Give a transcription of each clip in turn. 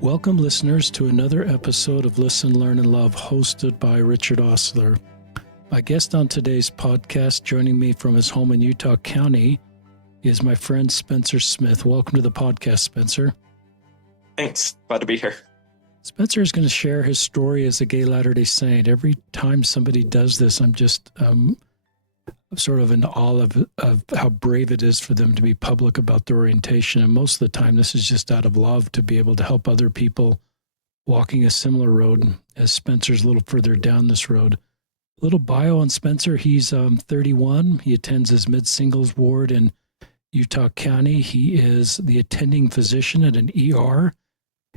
Welcome, listeners, to another episode of Listen, Learn, and Love, hosted by Richard Ostler. My guest on today's podcast, joining me from his home in Utah County, is my friend Spencer Smith. Welcome to the podcast, Spencer. Thanks. Glad to be here. Spencer is going to share his story as a gay Latter-day Saint. Every time somebody does this, I'm just sort of in awe of how brave it is for them to be public about their orientation. And most of the time, this is just out of love to be able to help other people walking a similar road as Spencer's a little further down this road. A little bio on Spencer. He's 31. He attends his mid-singles ward in Utah County. He is the attending physician at an ER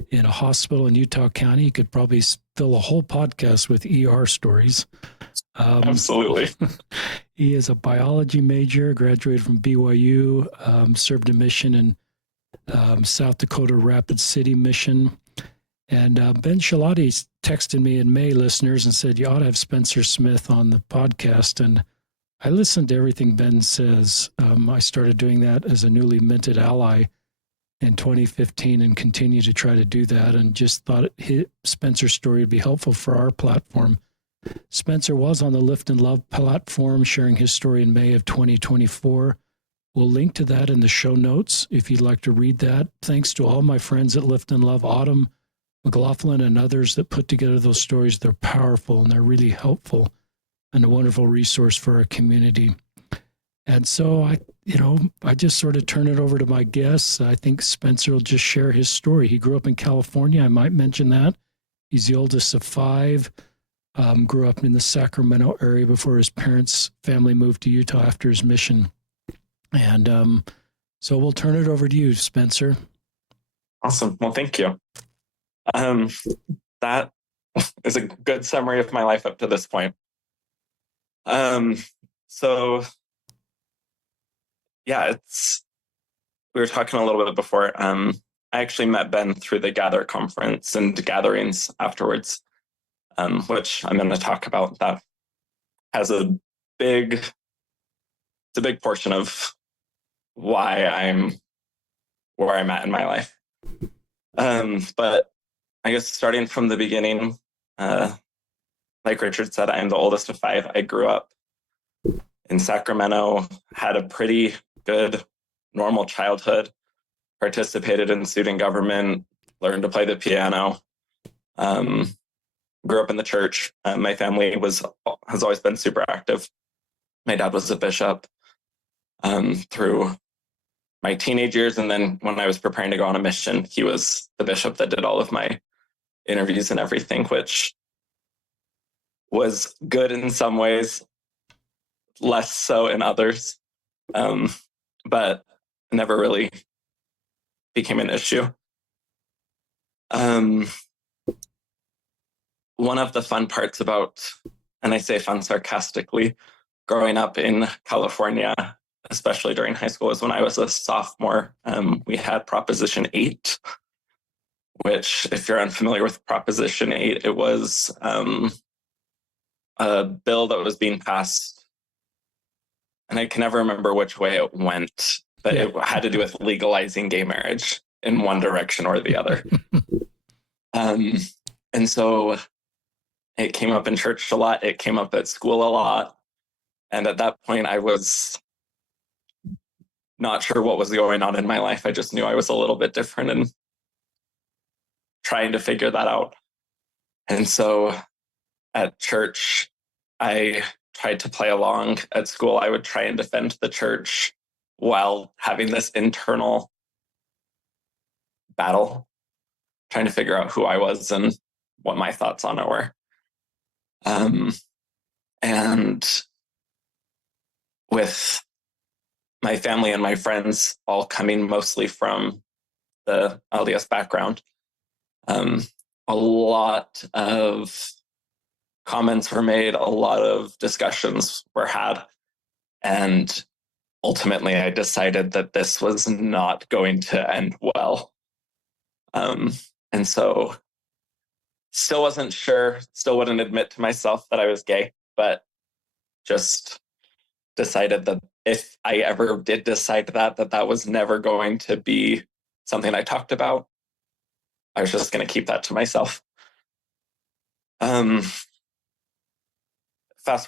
in a hospital in Utah County. You could probably fill a whole podcast with ER stories. Absolutely. He is a biology major, graduated from BYU, served a mission in South Dakota Rapid City mission. And Ben Shalati texted me in May, listeners, and said, you ought to have Spencer Smith on the podcast. And I listened to everything Ben says. I started doing that as a newly minted ally in 2015 and continue to try to do that, and just thought Spencer's story would be helpful for our platform. Spencer was on the Lift and Love platform, sharing his story in May of 2024. We'll link to that in the show notes if you'd like to read that. Thanks to all my friends at Lift and Love, Autumn, McLaughlin, and others that put together those stories. They're powerful and they're really helpful and a wonderful resource for our community. And so I just sort of turn it over to my guests. I think Spencer will just share his story. He grew up in California. I might mention that. He's the oldest of five. Grew up in the Sacramento area before his parents' family moved to Utah after his mission. And so we'll turn it over to you, Spencer. Awesome. Well, thank you. That is a good summary of my life up to this point. We were talking a little bit before. I actually met Ben through the Gather conference and gatherings afterwards, which I'm going to talk about. That has a big portion of why I'm where I'm at in my life. But I guess starting from the beginning, like Richard said, I'm the oldest of five. I grew up in Sacramento, had a pretty good, normal childhood, participated in student government, learned to play the piano, grew up in the church. My family has always been super active. My dad was a bishop through my teenage years, and then when I was preparing to go on a mission, he was the bishop that did all of my interviews and everything, which was good in some ways, less so in others, but never really became an issue. One of the fun parts about, and I say fun sarcastically, growing up in California, especially during high school, is when I was a sophomore, we had Proposition 8, which, if you're unfamiliar with Proposition 8, it was a bill that was being passed, and I can never remember which way it went, but it had to do with legalizing gay marriage in one direction or the other. And so it came up in church a lot. It came up at school a lot. And at that point, I was not sure what was going on in my life. I just knew I was a little bit different and trying to figure that out. And so at church, I tried to play along. At school, I would try and defend the church while having this internal battle, trying to figure out who I was and what my thoughts on it were. And with my family and my friends all coming mostly from the LDS background, a lot of comments were made, a lot of discussions were had, and ultimately I decided that this was not going to end well. And so still wasn't sure, still wouldn't admit to myself that I was gay, but just decided that if I ever did decide that was never going to be something I talked about. I was just going to keep that to myself. Fast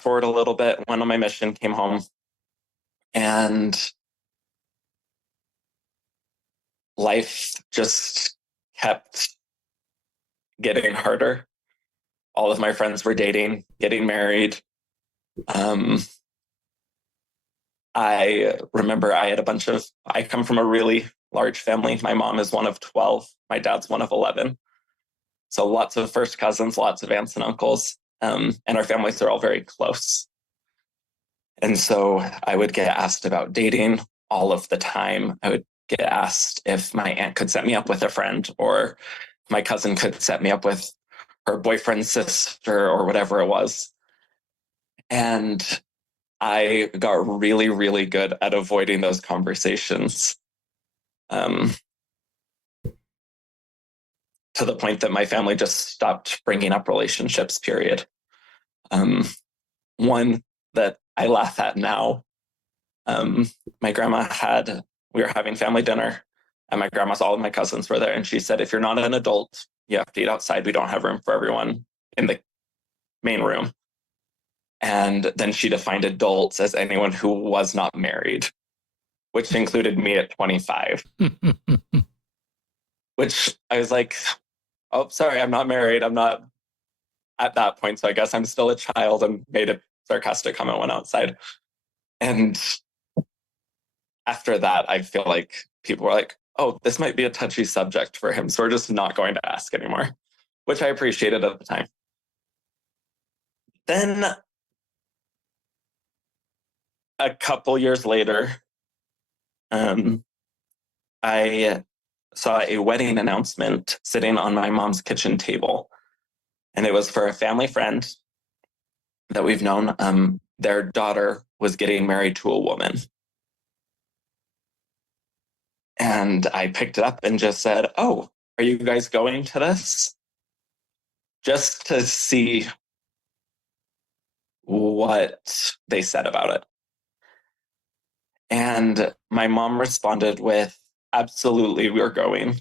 forward a little bit, went on my mission, came home, and life just kept getting harder. All of my friends were dating, getting married. I remember I come from a really large family. My mom is one of 12. My dad's one of 11. So lots of first cousins, lots of aunts and uncles. And our families are all very close. And so I would get asked about dating all of the time. I would get asked if my aunt could set me up with a friend, or my cousin could set me up with her boyfriend's sister, or whatever it was. And I got really, really good at avoiding those conversations, to the point that my family just stopped bringing up relationships, period. One that I laugh at now, my grandma we were having family dinner, and my grandma's, all of my cousins were there, and she said, if you're not an adult, you have to eat outside. We don't have room for everyone in the main room. And then she defined adults as anyone who was not married, which included me at 25. Which I was like, oh, sorry, I'm not married. I'm not at that point. So I guess I'm still a child, and made a sarcastic comment, went outside. And after that, I feel like people were like, oh, this might be a touchy subject for him. So we're just not going to ask anymore, which I appreciated at the time. Then a couple years later, I saw a wedding announcement sitting on my mom's kitchen table. And it was for a family friend that we've known. Their daughter was getting married to a woman. And I picked it up and just said, oh, are you guys going to this? Just to see what they said about it. And my mom responded with, absolutely, we're going.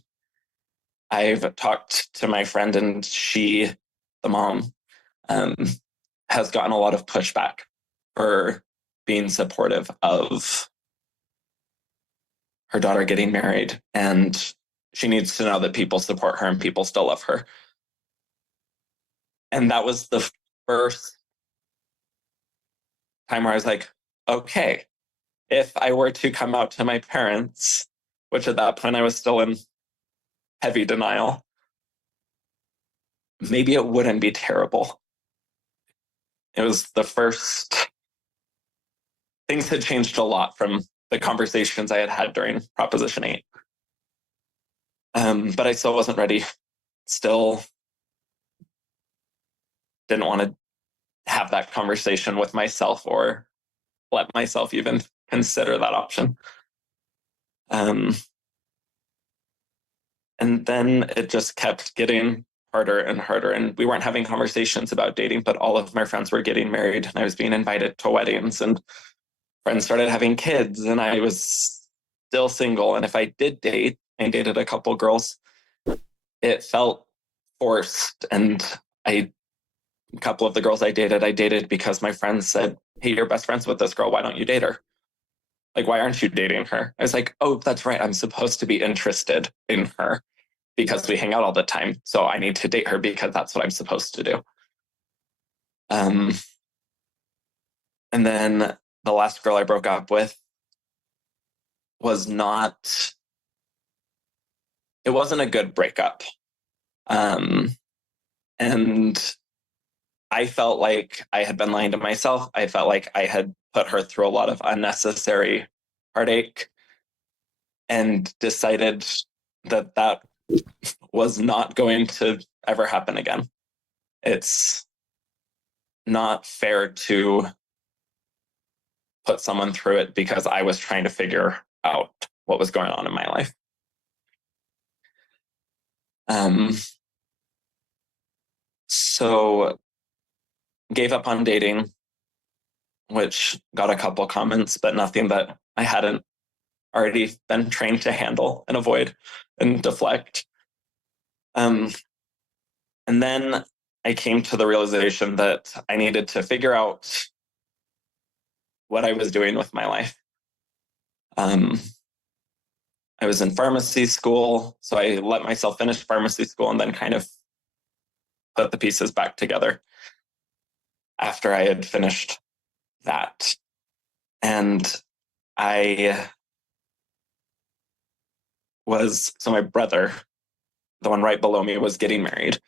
I've talked to my friend, and she, the mom, has gotten a lot of pushback for being supportive of her daughter getting married. And she needs to know that people support her and people still love her. And that was the first time where I was like, okay, if I were to come out to my parents, which at that point I was still in heavy denial, maybe it wouldn't be terrible. It was the first, things had changed a lot from the conversations I had had during Proposition 8. But I still wasn't ready. Still didn't want to have that conversation with myself, or let myself even consider that option. And then it just kept getting harder and harder. And we weren't having conversations about dating, but all of my friends were getting married, and I was being invited to weddings, and friends started having kids, and I was still single. And if I did date, I dated a couple girls, it felt forced. And a couple of the girls I dated because my friends said, hey, you're best friends with this girl, why don't you date her? Like, why aren't you dating her? I was like, oh, that's right, I'm supposed to be interested in her because we hang out all the time. So I need to date her because that's what I'm supposed to do. And then the last girl I broke up with it wasn't a good breakup. And I felt like I had been lying to myself. I felt like I had put her through a lot of unnecessary heartache, and decided that was not going to ever happen again. It's not fair to put someone through it because I was trying to figure out what was going on in my life. So gave up on dating, which got a couple comments, but nothing that I hadn't already been trained to handle and avoid and deflect. Um, and then I came to the realization that I needed to figure out what I was doing with my life. I was in pharmacy school, so I let myself finish pharmacy school and then kind of put the pieces back together after I had finished that. And so my brother, the one right below me, was getting married.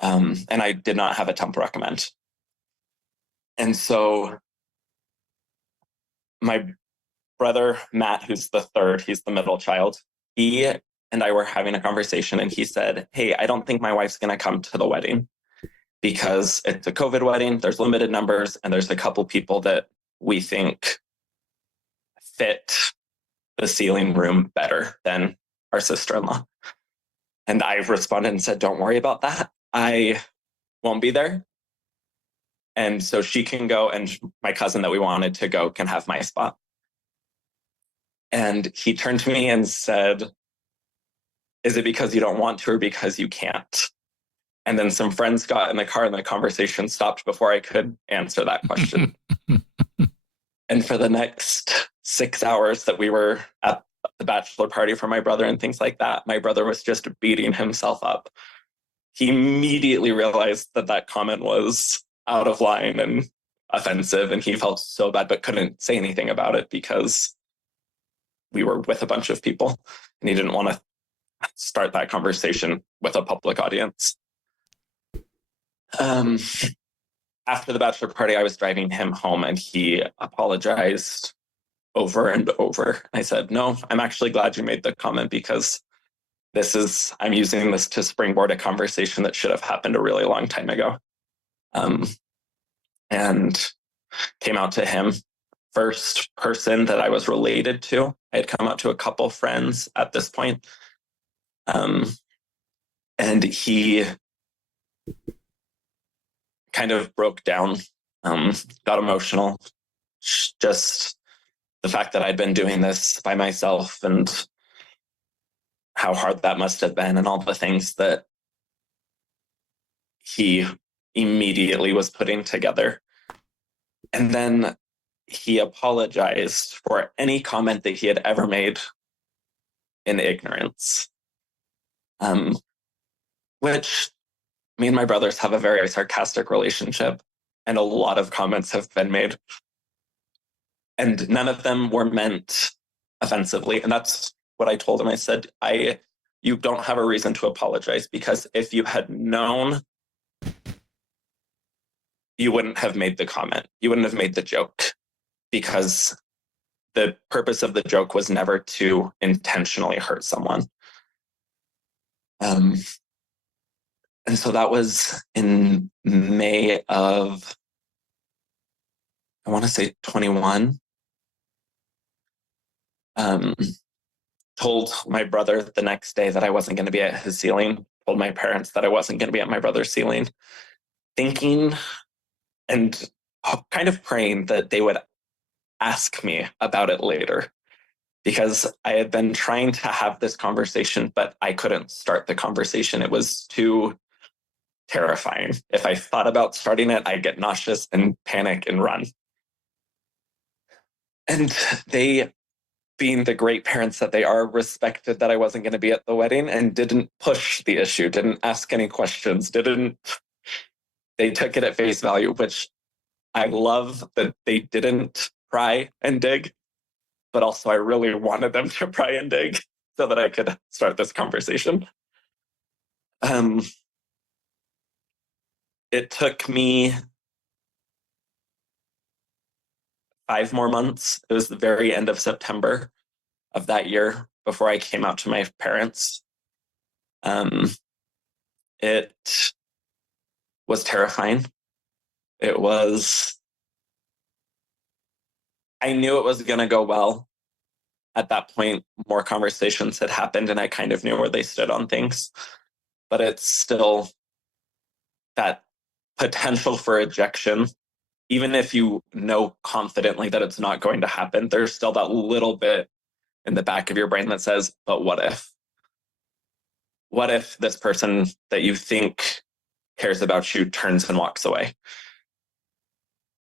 And I did not have a temp recommend. And so my brother, Matt, who's the third, he's the middle child, he and I were having a conversation, and he said, "Hey, I don't think my wife's going to come to the wedding because it's a COVID wedding. There's limited numbers, and there's a couple people that we think fit the ceiling room better than our sister-in-law." And I responded and said, "Don't worry about that. I won't be there. And so she can go, and my cousin that we wanted to go can have my spot." And he turned to me and said, "Is it because you don't want to or because you can't?" And then some friends got in the car and the conversation stopped before I could answer that question. And for the next 6 hours that we were at the bachelor party for my brother and things like that, my brother was just beating himself up. He immediately realized that that comment was out of line and offensive, and he felt so bad but couldn't say anything about it because we were with a bunch of people and he didn't want to start that conversation with a public audience. After the bachelor party, I was driving him home and he apologized over and over. I said, "No, I'm actually glad you made the comment because I'm using this to springboard a conversation that should have happened a really long time ago." And came out to him. First person that I was related to. I had come out to a couple friends at this point. And he kind of broke down, got emotional. Just the fact that I'd been doing this by myself and how hard that must have been and all the things that he immediately was putting together. And then he apologized for any comment that he had ever made in ignorance. Which me and my brothers have a very sarcastic relationship, and a lot of comments have been made. And none of them were meant offensively. And that's what I told him. I said, you don't have a reason to apologize, because if you had known, you wouldn't have made the comment. You wouldn't have made the joke, because the purpose of the joke was never to intentionally hurt someone. And so that was in May of, I want to say 21. Told my brother the next day that I wasn't going to be at his ceiling, told my parents that I wasn't going to be at my brother's ceiling, thinking and kind of praying that they would ask me about it later, because I had been trying to have this conversation, but I couldn't start the conversation. It was too terrifying. If I thought about starting it, I'd get nauseous and panic and run. And they, being the great parents that they are, respected that I wasn't going to be at the wedding and didn't push the issue, didn't ask any questions, they took it at face value, which I love that they didn't pry and dig, but also I really wanted them to pry and dig so that I could start this conversation. It took me 5 more months. It was the very end of September of that year before I came out to my parents. It was terrifying. I knew it was going to go well. At that point, more conversations had happened and I kind of knew where they stood on things. But it's still that potential for ejection. Even if you know confidently that it's not going to happen, there's still that little bit in the back of your brain that says, but what if? what if this person that you think cares about you turns and walks away?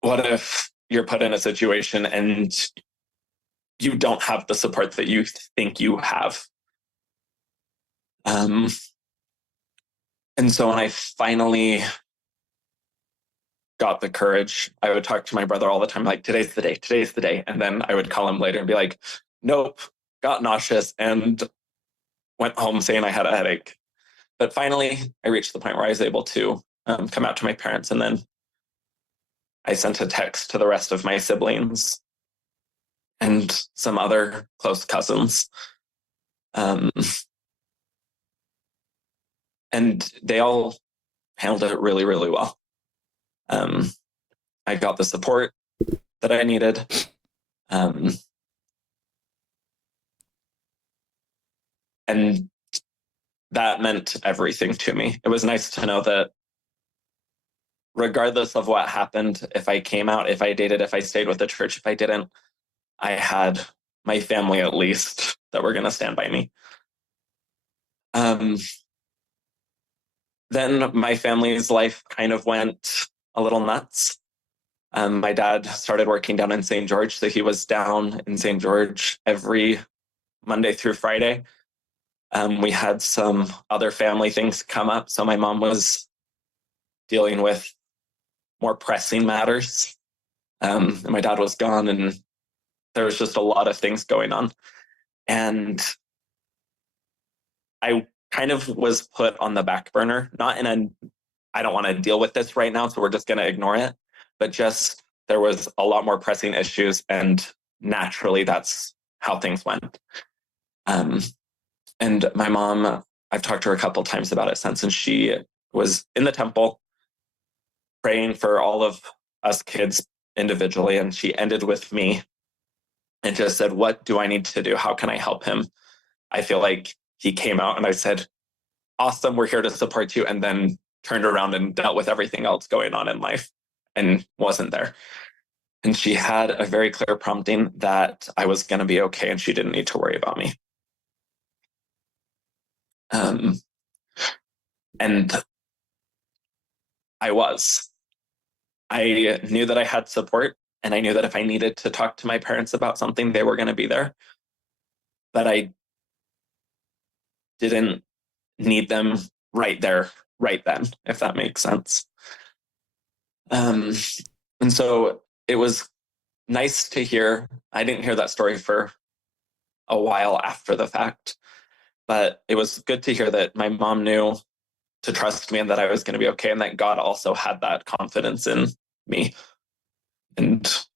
What if you're put in a situation and you don't have the support that you think you have? And so when I finally got the courage, I would talk to my brother all the time, like, today's the day, today's the day. And then I would call him later and be like, nope, got nauseous and went home saying I had a headache. But finally, I reached the point where I was able to come out to my parents. And then I sent a text to the rest of my siblings and some other close cousins. And they all handled it really, really well. I got the support that I needed. And that meant everything to me. It was nice to know that regardless of what happened, if I came out, if I dated, if I stayed with the church, if I didn't, I had my family at least that were going to stand by me. Then my family's life kind of went a little nuts. My dad started working down in St. George, so he was down in St. George every Monday through Friday. We had some other family things come up, so my mom was dealing with more pressing matters. My dad was gone, and there was just a lot of things going on. And I kind of was put on the back burner, not in a, I don't want to deal with this right now, so we're just going to ignore it, but just there was a lot more pressing issues, and naturally that's how things went. And my mom, I've talked to her a couple of times about it since, and she was in the temple praying for all of us kids individually, and she ended with me and just said, what do I need to do? How can I help him? I feel like he came out and I said, awesome, we're here to support you, and then turned around and dealt with everything else going on in life and wasn't there. And she had a very clear prompting that I was going to be okay and she didn't need to worry about me. And I was. I knew that I had support, and I knew that if I needed to talk to my parents about something, they were going to be there. But I didn't need them right there, right then, if that makes sense. And so it was nice to hear. I didn't hear that story for a while after the fact, but it was good to hear that my mom knew to trust me and that I was going to be okay, and that God also had that confidence in me and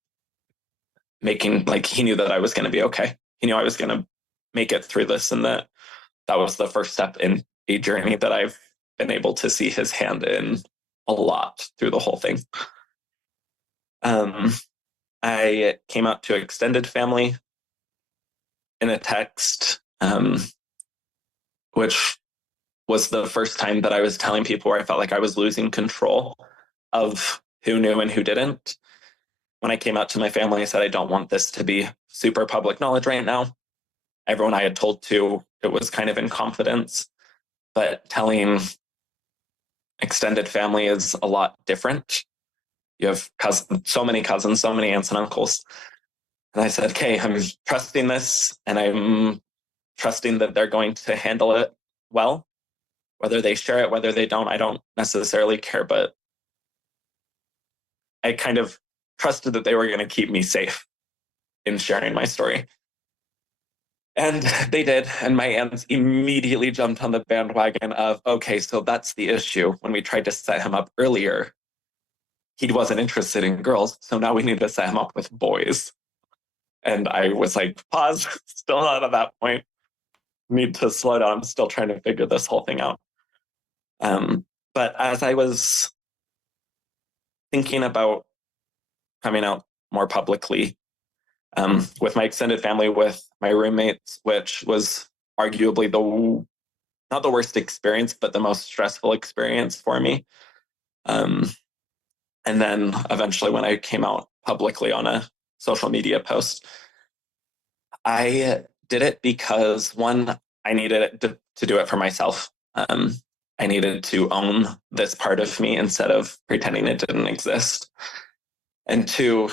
making, like, he knew that I was going to be okay. He knew I was going to make it through this, and that was the first step in a journey that I've been able to see his hand in a lot through the whole thing. I came out to extended family in a text, which was the first time that I was telling people where I felt like I was losing control of who knew and who didn't. When I came out to my family, I said, I don't want this to be super public knowledge right now. Everyone I had told to, it was kind of in confidence, but telling extended family is a lot different. You have so many cousins, so many aunts and uncles. And I said, okay, I'm trusting this, and I'm trusting that they're going to handle it well. Whether they share it, whether they don't, I don't necessarily care, but I kind of trusted that they were going to keep me safe in sharing my story. And they did. And my aunts immediately jumped on the bandwagon of, okay, so that's the issue. When we tried to set him up earlier, he wasn't interested in girls. So now we need to set him up with boys. And I was like, pause, still not at that point. Need to slow down. I'm still trying to figure this whole thing out. But as I was thinking about coming out more publicly, with my extended family, with my roommates, which was arguably not the worst experience, but the most stressful experience for me. And then eventually when I came out publicly on a social media post, I did it because, one, I needed it to do it for myself. Um, I needed to own this part of me instead of pretending it didn't exist. And two,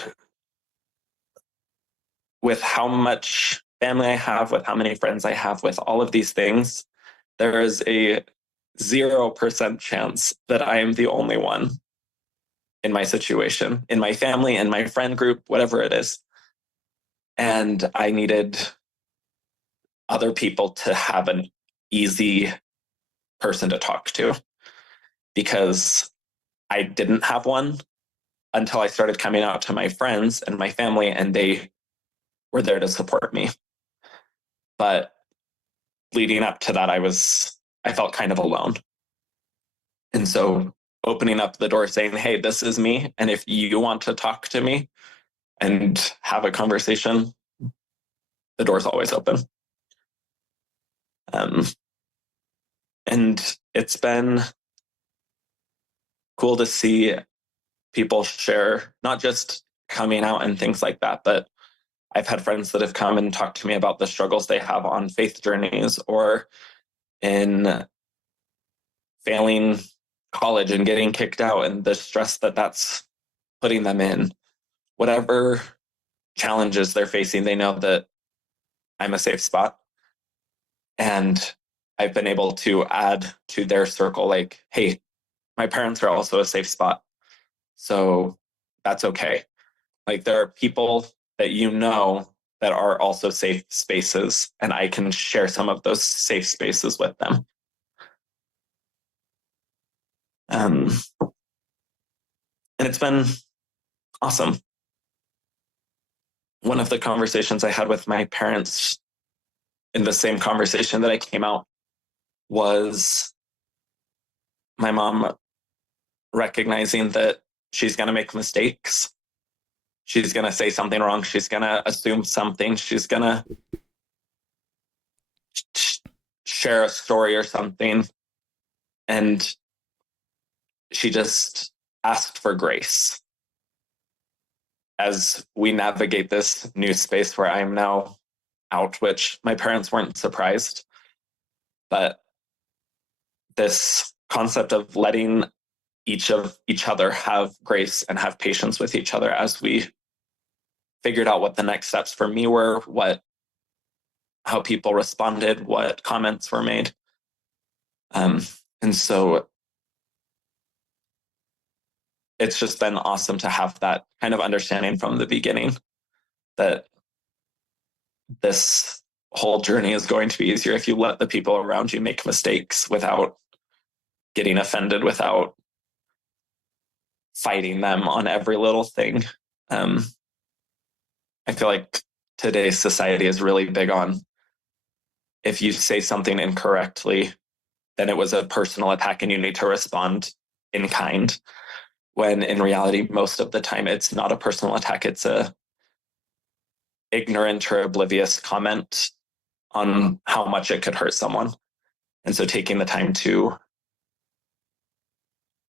with how much family I have, with how many friends I have, with all of these things, there is a 0% chance that I am the only one in my situation, in my family, in my friend group, whatever it is. And I needed other people to have an easy person to talk to, because I didn't have one until I started coming out to my friends and my family, and they were there to support me. But leading up to that, I felt kind of alone. And so opening up the door saying, hey, this is me. And if you want to talk to me and have a conversation, the door's always open. And it's been cool to see people share, not just coming out and things like that, but I've had friends that have come and talked to me about the struggles they have on faith journeys or in failing college and getting kicked out and the stress that that's putting them in. Whatever challenges they're facing, they know that I'm a safe spot. And I've been able to add to their circle, like, hey, my parents are also a safe spot. So that's okay. Like, there are people that you know that are also safe spaces, and I can share some of those safe spaces with them. And it's been awesome. One of the conversations I had with my parents in the same conversation that I came out was my mom recognizing that she's going to make mistakes. She's going to say something wrong. She's going to assume something. She's going to share a story or something. And she just asked for grace as we navigate this new space where I'm now out, which my parents weren't surprised. But this concept of letting each other have grace and have patience with each other as we figured out what the next steps for me were, how people responded, what comments were made. And so it's just been awesome to have that kind of understanding from the beginning that this whole journey is going to be easier if you let the people around you make mistakes without getting offended, without fighting them on every little thing. I feel like today's society is really big on, if you say something incorrectly, then it was a personal attack and you need to respond in kind. When in reality, most of the time, it's not a personal attack. It's a ignorant or oblivious comment on how much it could hurt someone. And so taking the time to,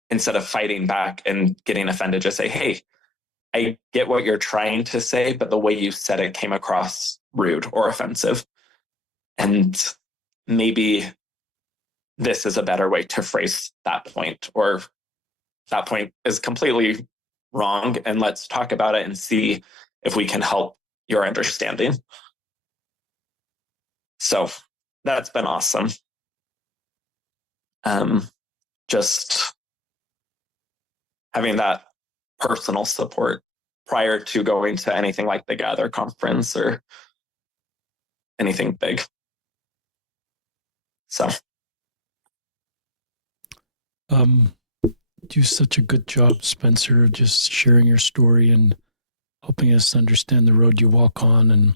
instead of fighting back and getting offended, just say, hey, I get what you're trying to say, but the way you said it came across rude or offensive. And maybe this is a better way to phrase that point, or that point is completely wrong. And let's talk about it and see if we can help your understanding. So that's been awesome. Just having that personal support prior to going to anything like the Gather conference or anything big. So. Do such a good job, Spencer, of just sharing your story and helping us understand the road you walk on. And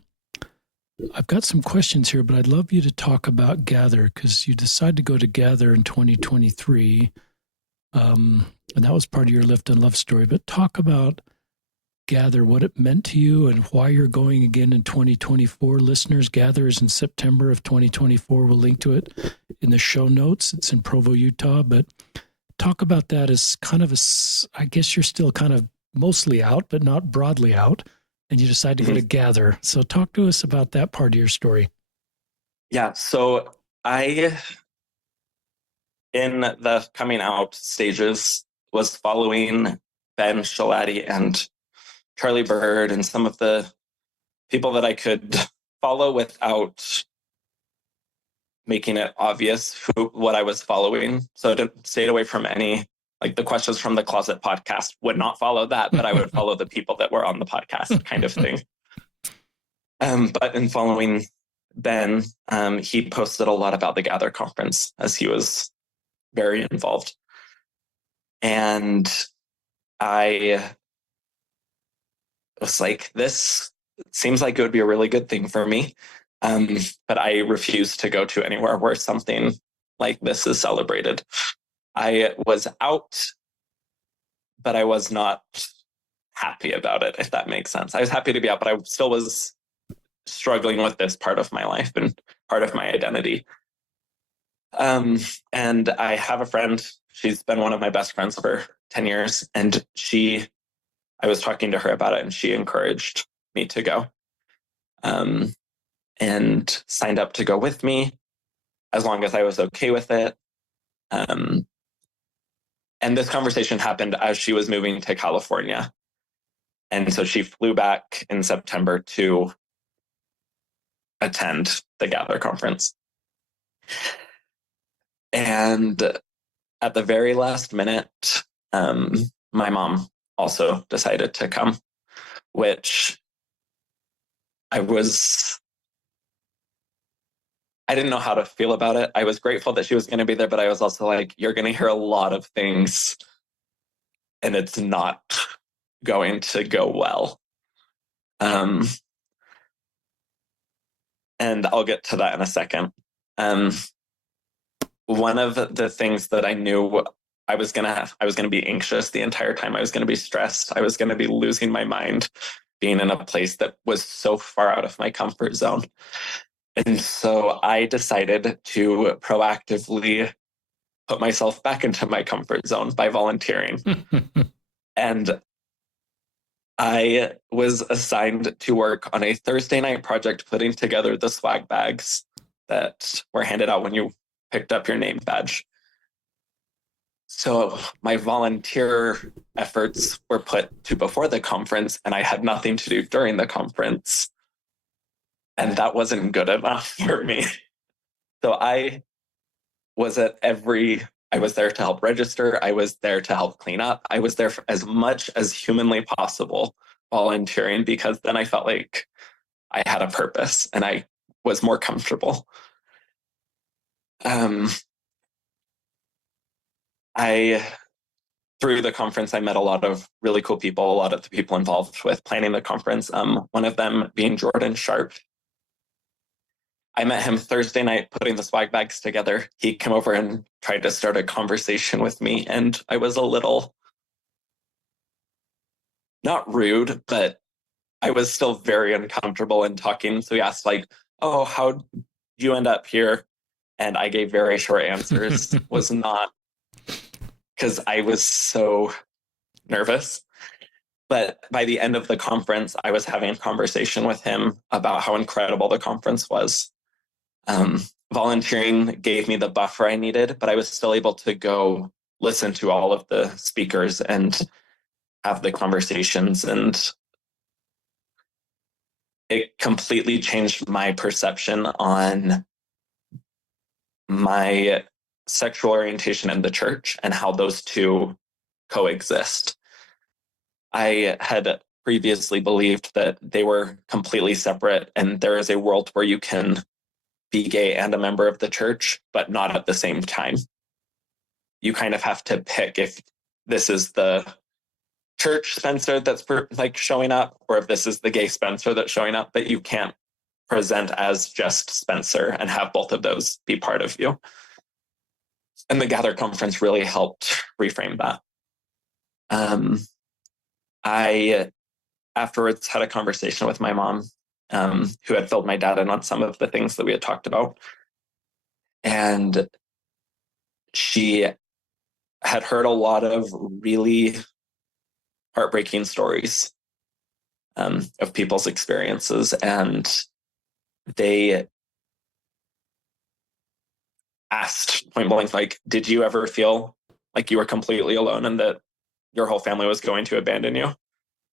I've got some questions here, but I'd love you to talk about Gather, because you decided to go to Gather in 2023. And that was part of your Lift and Love story. But talk about Gather, what it meant to you, and why you're going again in 2024. Listeners, Gather is in September of 2024. We'll link to it in the show notes. It's in Provo, Utah. But talk about that as kind of I guess you're still kind of mostly out, but not broadly out, and you decide to go to Gather. So talk to us about that part of your story. Yeah, so I in the coming out stages was following Ben Schillaty and Charlie Bird and some of the people that I could follow without making it obvious what I was following. So I stayed away from any, like the Questions from the Closet podcast would not follow that, but I would follow the people that were on the podcast kind of thing. But in following Ben, he posted a lot about the Gather conference as he was very involved. And I was like, this seems like it would be a really good thing for me. But I refuse to go to anywhere where something like this is celebrated. I was out, but I was not happy about it, if that makes sense. I was happy to be out, but I still was struggling with this part of my life and part of my identity. And I have a friend, she's been one of my best friends for 10 years, and I was talking to her about it, and she encouraged me to go. And signed up to go with me as long as I was okay with it. And this conversation happened as she was moving to California. And so she flew back in September to attend the Gather conference. And at the very last minute, my mom also decided to come, which I didn't know how to feel about it. I was grateful that she was going to be there, but I was also like, you're going to hear a lot of things and it's not going to go well. And I'll get to that in a second. One of the things that I knew I was going to be anxious the entire time. I was going to be stressed. I was going to be losing my mind being in a place that was so far out of my comfort zone. And so I decided to proactively put myself back into my comfort zone by volunteering. And I was assigned to work on a Thursday night project putting together the swag bags that were handed out when you picked up your name badge. So my volunteer efforts were put to before the conference, and I had nothing to do during the conference. And that wasn't good enough for me. So I was there to help register. I was there to help clean up. I was there for as much as humanly possible volunteering, because then I felt like I had a purpose and I was more comfortable. Through the conference, I met a lot of really cool people, a lot of the people involved with planning the conference. One of them being Jordan Sharp. I met him Thursday night putting the swag bags together. He came over and tried to start a conversation with me, and I was a little, not rude, but I was still very uncomfortable in talking. So he asked like, oh, how'd you end up here? And I gave very short answers, was not, because I was so nervous. But by the end of the conference, I was having a conversation with him about how incredible the conference was. Volunteering gave me the buffer I needed, but I was still able to go listen to all of the speakers and have the conversations. And it completely changed my perception on my sexual orientation in the church and how those two coexist. I had previously believed that they were completely separate, and there is a world where you can be gay and a member of the church, but not at the same time. You kind of have to pick if this is the church Spencer that's like showing up, or if this is the gay Spencer that's showing up, but you can't present as just Spencer and have both of those be part of you. And the Gather conference really helped reframe that. I afterwards had a conversation with my mom, who had filled my dad in on some of the things that we had talked about. And she had heard a lot of really heartbreaking stories of people's experiences. And asked point blank, like, did you ever feel like you were completely alone and that your whole family was going to abandon you?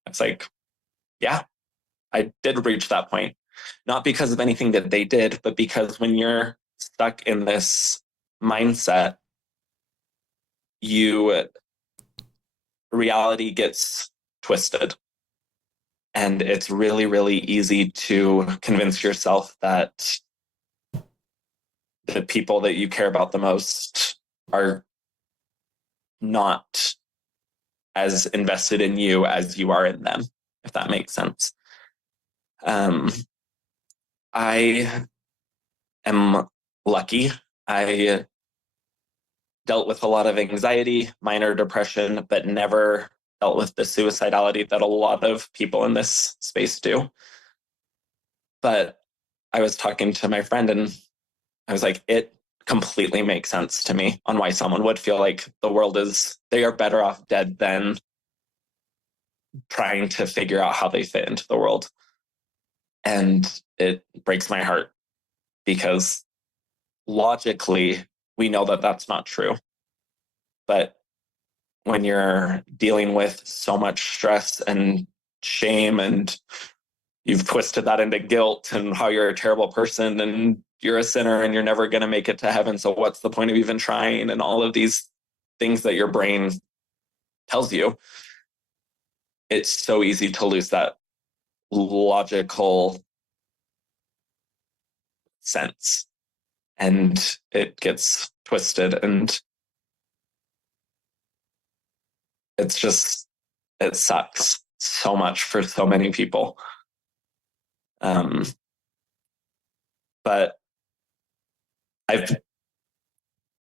It's like, yeah, I did reach that point. Not because of anything that they did, but because when you're stuck in this mindset, reality gets twisted. And it's really, really easy to convince yourself that the people that you care about the most are not as invested in you as you are in them, if that makes sense. I am lucky. I dealt with a lot of anxiety, minor depression, but never dealt with the suicidality that a lot of people in this space do. But I was talking to my friend and I was like, it completely makes sense to me on why someone would feel like they are better off dead than trying to figure out how they fit into the world. And it breaks my heart because logically, we know that that's not true. But when you're dealing with so much stress and shame and you've twisted that into guilt and how you're a terrible person and you're a sinner and you're never going to make it to heaven. So what's the point of even trying? And all of these things that your brain tells you, it's so easy to lose that logical sense and it gets twisted. And it sucks so much for so many people. But it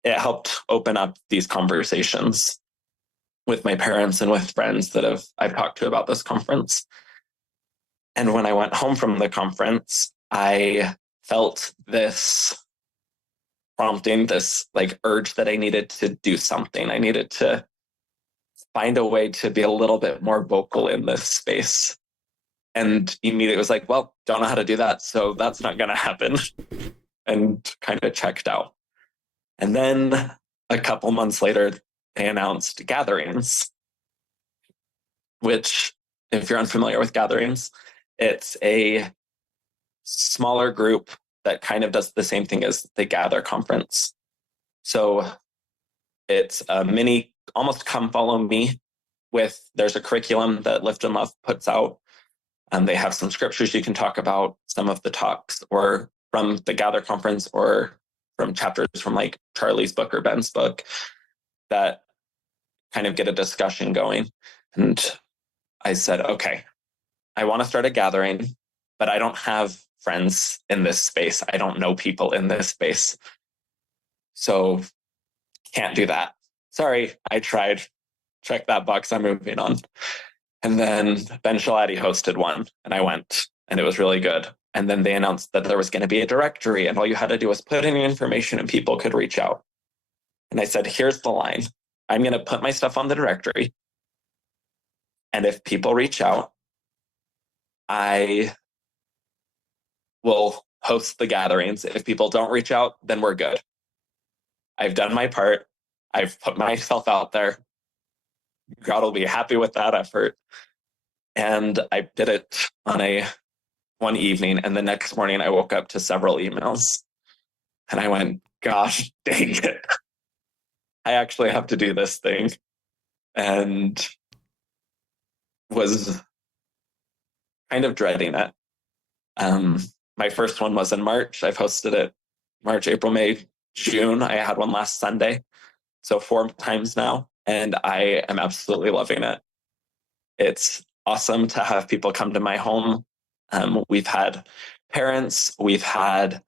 helped open up these conversations with my parents and with friends that I've talked to about this conference. And when I went home from the conference, I felt this prompting, this like urge that I needed to do something. I needed to find a way to be a little bit more vocal in this space. And immediately was like, well, don't know how to do that. So that's not going to happen. And kind of checked out. And then a couple months later, they announced gatherings, which, if you're unfamiliar with gatherings, it's a smaller group that kind of does the same thing as the Gather conference. So it's a mini, almost come follow me there's a curriculum that Lift and Love puts out. They have some scriptures you can talk about, some of the talks or from the Gather conference or from chapters from like Charlie's book or Ben's book that kind of get a discussion going. And I said, okay, I want to start a gathering, but I don't have friends in this space. I don't know people in this space. So can't do that. Sorry, I tried. Check that box. I'm moving on. And then Ben Shalati hosted one and I went and it was really good. And then they announced that there was going to be a directory and all you had to do was put in your information and people could reach out. And I said, here's the line. I'm going to put my stuff on the directory. And if people reach out, I will host the gatherings. If people don't reach out, then we're good. I've done my part. I've put myself out there. God will be happy with that effort. And I did it on one evening. And the next morning I woke up to several emails and I went, gosh, dang it. I actually have to do this thing. And was kind of dreading it. My first one was in March. I've hosted it March, April, May, June. I had one last Sunday. So 4 times now. And I am absolutely loving it. It's awesome to have people come to my home. We've had parents, we've had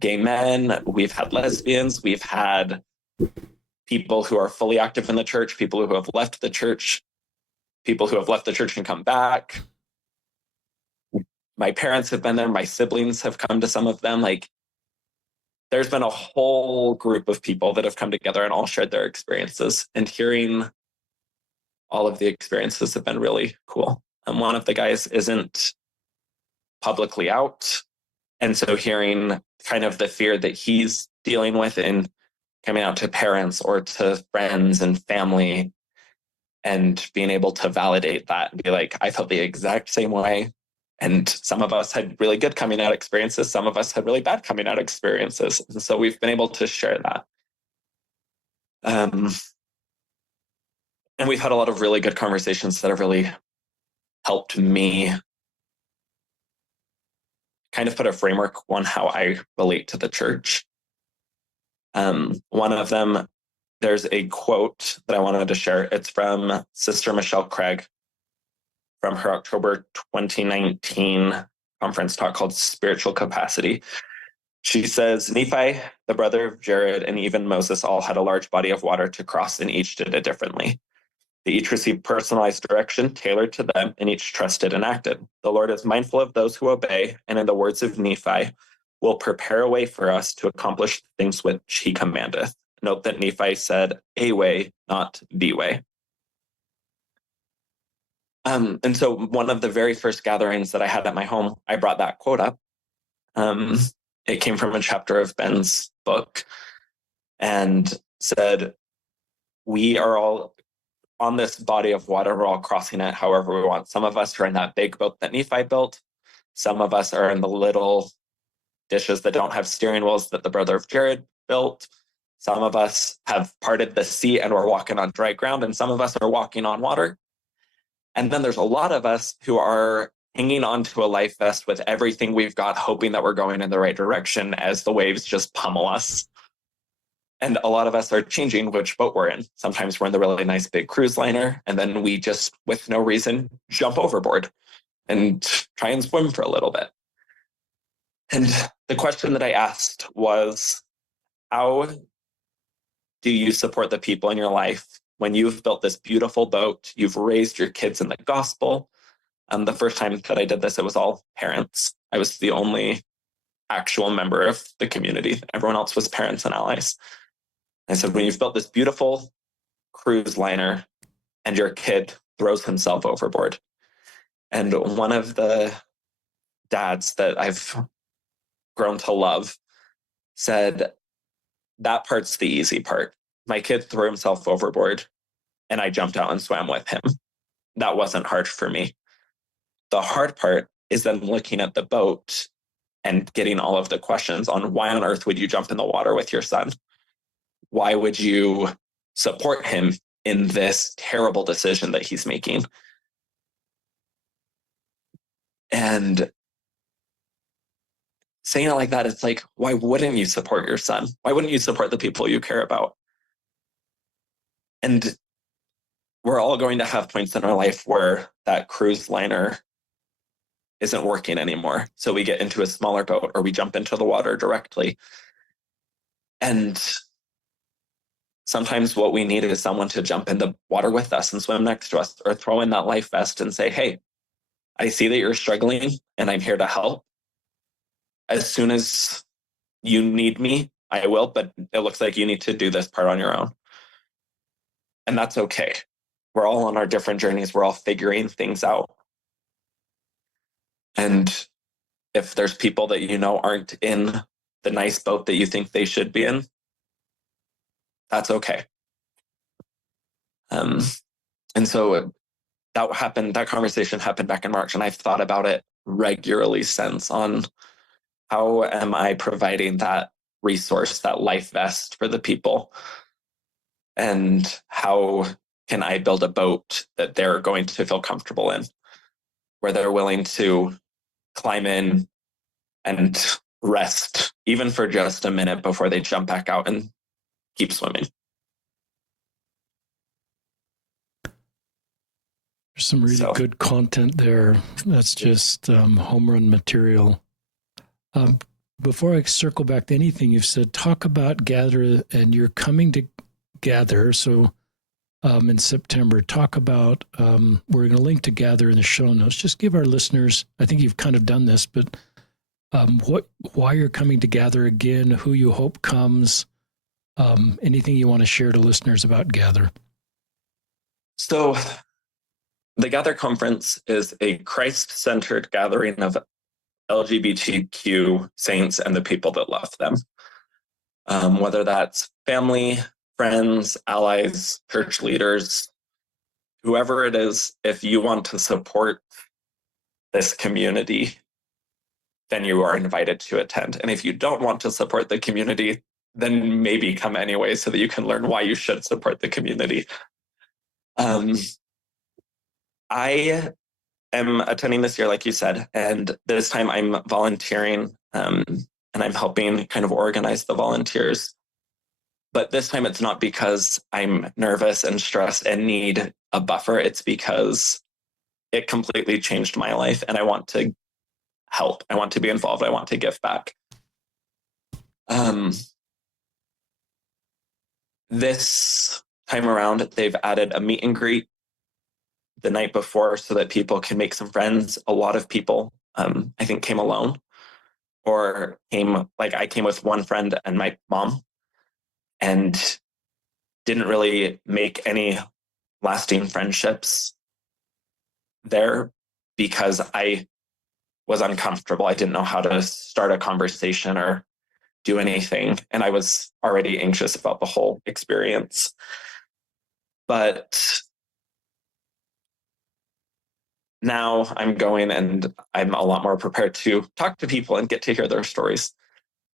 gay men, we've had lesbians, we've had people who are fully active in the church, people who have left the church, people who have left the church and come back. My parents have been there, my siblings have come to some of them. Like, there's been a whole group of people that have come together and all shared their experiences, and hearing all of the experiences have been really cool. And one of the guys isn't publicly out. And so hearing kind of the fear that he's dealing with in coming out to parents or to friends and family, and being able to validate that and be like, I felt the exact same way. And some of us had really good coming out experiences. Some of us had really bad coming out experiences. And so we've been able to share that. And we've had a lot of really good conversations that have really helped me kind of put a framework on how I relate to the church. One of them, there's a quote that I wanted to share. It's from Sister Michelle Craig from her October 2019 conference talk called Spiritual Capacity. She says, Nephi, the brother of Jared, and even Moses all had a large body of water to cross, and each did it differently. They each received personalized direction tailored to them, and each trusted and acted. The Lord is mindful of those who obey, and in the words of Nephi, will prepare a way for us to accomplish the things which he commandeth. Note that Nephi said a way, not the way. And so one of the very first gatherings that I had at my home, I brought that quote up. It came from a chapter of Ben's book and said, we are all on this body of water, we're all crossing it however we want. Some of us are in that big boat that Nephi built. Some of us are in the little dishes that don't have steering wheels that the brother of Jared built. Some of us have parted the sea and we're walking on dry ground, and some of us are walking on water. And then there's a lot of us who are hanging onto a life vest with everything we've got, hoping that we're going in the right direction as the waves just pummel us. And a lot of us are changing which boat we're in. Sometimes we're in the really nice big cruise liner, and then we just, with no reason, jump overboard and try and swim for a little bit. And the question that I asked was, how do you support the people in your life when you've built this beautiful boat, you've raised your kids in the gospel? The first time that I did this, it was all parents. I was the only actual member of the community. Everyone else was parents and allies. I said, when you've built this beautiful cruise liner and your kid throws himself overboard. And one of the dads that I've grown to love said, that part's the easy part. My kid threw himself overboard and I jumped out and swam with him. That wasn't hard for me. The hard part is then looking at the boat and getting all of the questions on why on earth would you jump in the water with your son? Why would you support him in this terrible decision that he's making? And saying it like that, it's like, why wouldn't you support your son? Why wouldn't you support the people you care about? And we're all going to have points in our life where that cruise liner isn't working anymore. So we get into a smaller boat or we jump into the water directly. And sometimes what we need is someone to jump in the water with us and swim next to us, or throw in that life vest and say, hey, I see that you're struggling and I'm here to help. As soon as you need me, I will, but it looks like you need to do this part on your own. And that's okay. We're all on our different journeys. We're all figuring things out. And if there's people that you know aren't in the nice boat that you think they should be in, that's okay. And so that conversation happened back in March, and I've thought about it regularly since on how am I providing that resource, that life vest for the people, and how can I build a boat that they're going to feel comfortable in, where they're willing to climb in and rest, even for just a minute before they jump back out and keep swimming. There's some really good content there. That's just home run material. Before I circle back to anything you've said, talk about Gather, and you're coming to Gather. So in September, talk about, we're going to link to Gather in the show notes. Just give our listeners, I think you've kind of done this, but why you're coming to Gather again, who you hope comes, anything you want to share to listeners about Gather. So the Gather Conference is a Christ-centered gathering of LGBTQ saints and the people that love them. Whether that's family, friends, allies, church leaders, whoever it is, if you want to support this community, then you are invited to attend. And if you don't want to support the community, then maybe come anyway so that you can learn why you should support the community. I am attending this year, like you said, and this time I'm volunteering and I'm helping kind of organize the volunteers. But this time it's not because I'm nervous and stressed and need a buffer. It's because it completely changed my life and I want to help. I want to be involved. I want to give back. This time around, they've added a meet and greet the night before so that people can make some friends. A lot of people, I think, came alone or I came with one friend and my mom and didn't really make any lasting friendships there because I was uncomfortable. I didn't know how to start a conversation or do anything. And I was already anxious about the whole experience. But now I'm going and I'm a lot more prepared to talk to people and get to hear their stories.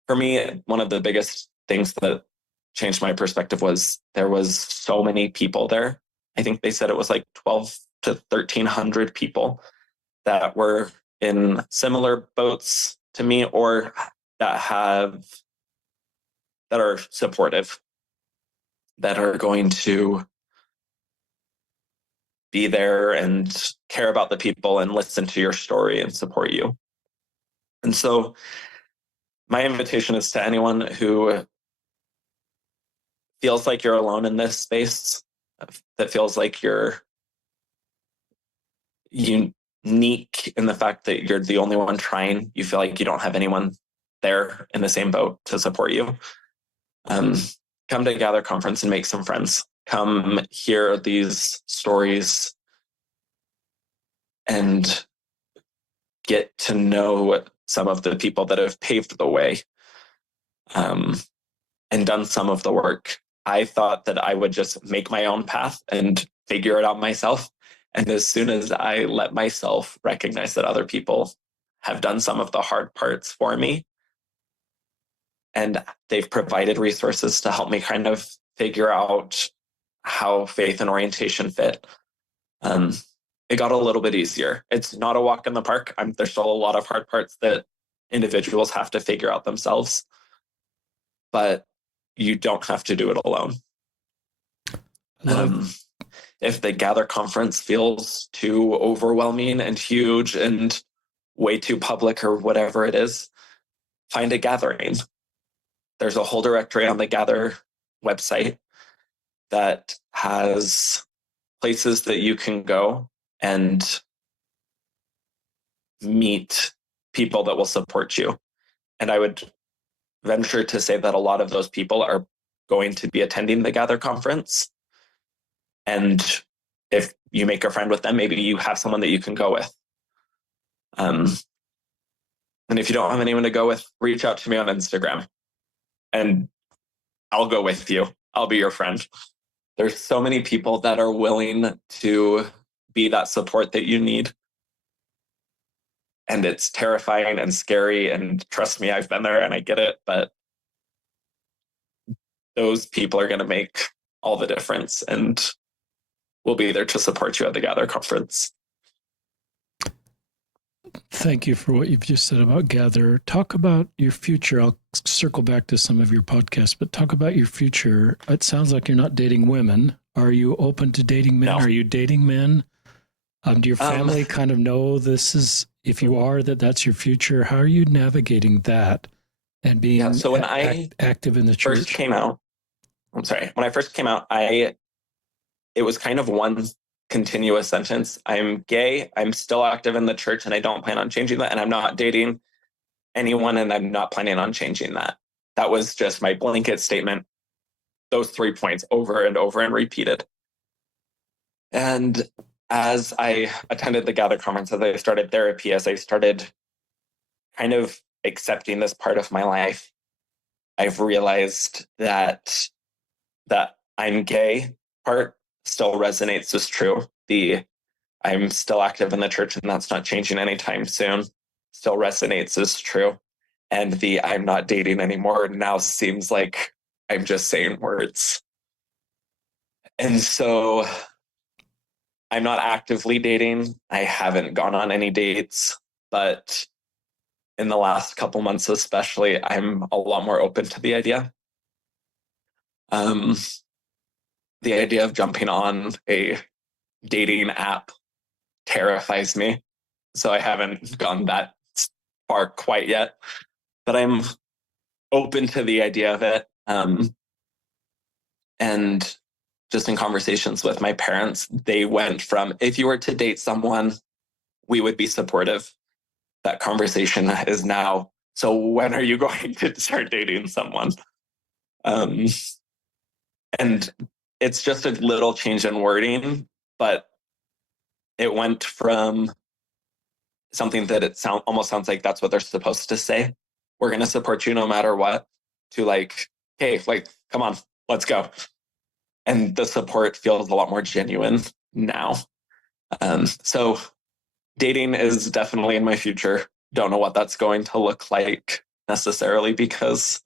For me, one of the biggest things that changed my perspective was there was so many people there. I think they said it was like 12 to 1,300 people that were in similar boats to me or that are supportive, that are going to be there and care about the people and listen to your story and support you. And so my invitation is to anyone who feels like you're alone in this space, that feels like you're unique in the fact that you're the only one trying. You feel like you don't have anyone there in the same boat to support you. Come to Gather Conference and make some friends. Come hear these stories and get to know some of the people that have paved the way and done some of the work. I thought that I would just make my own path and figure it out myself. And as soon as I let myself recognize that other people have done some of the hard parts for me, and they've provided resources to help me kind of figure out how faith and orientation fit, it got a little bit easier. It's not a walk in the park. There's still a lot of hard parts that individuals have to figure out themselves, but you don't have to do it alone. If the Gather Conference feels too overwhelming and huge and way too public or whatever it is, find a gathering. There's a whole directory on the Gather website that has places that you can go and meet people that will support you. And I would venture to say that a lot of those people are going to be attending the Gather Conference. And if you make a friend with them, maybe you have someone that you can go with. And if you don't have anyone to go with, reach out to me on Instagram and I'll go with you. I'll be your friend. There's so many people that are willing to be that support that you need. And it's terrifying and scary. And trust me, I've been there and I get it. But those people are going to make all the difference. And we'll be there to support you at the Gather Conference. Thank you for what you've just said about Gather. Talk about your future. I'll circle back to some of your podcasts, but talk about your future. It sounds like you're not dating women. Are you open to dating men? No. Are you dating men? Do your family kind of know this is, if you are, that's your future? How are you navigating that and being when I active in the church? When I first came out, it was kind of one continuous sentence. I'm gay, I'm still active in the church, and I don't plan on changing that. And I'm not dating anyone, and I'm not planning on changing that. That was just my blanket statement. Those 3 points over and over and repeated. And as I attended the Gather Conference, as I started therapy, as I started kind of accepting this part of my life, I've realized that I'm gay part still resonates as true. The I'm still active in the church and that's not changing anytime soon still resonates as true. And the I'm not dating anymore now seems like I'm just saying words. And so I'm not actively dating. I haven't gone on any dates, but in the last couple months, especially, I'm a lot more open to the idea. The idea of jumping on a dating app terrifies me. So I haven't gone that far quite yet, but I'm open to the idea of it. And just in conversations with my parents, they went from, if you were to date someone, we would be supportive. That conversation is now, so when are you going to start dating someone? And it's just a little change in wording, but it went from something that almost sounds like that's what they're supposed to say. We're going to support you no matter what, to like, hey, like, come on, let's go. And the support feels a lot more genuine now. So dating is definitely in my future. Don't know what that's going to look like necessarily because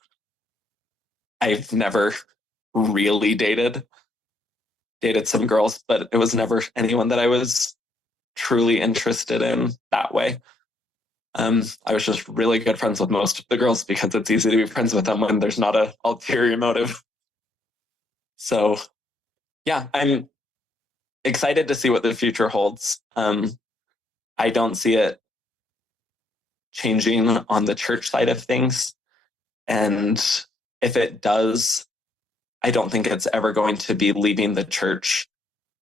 I've never really dated some girls, but it was never anyone that I was truly interested in that way. I was just really good friends with most of the girls because it's easy to be friends with them when there's not an ulterior motive. So yeah, I'm excited to see what the future holds. I don't see it changing on the church side of things. And if it does, I don't think it's ever going to be leaving the church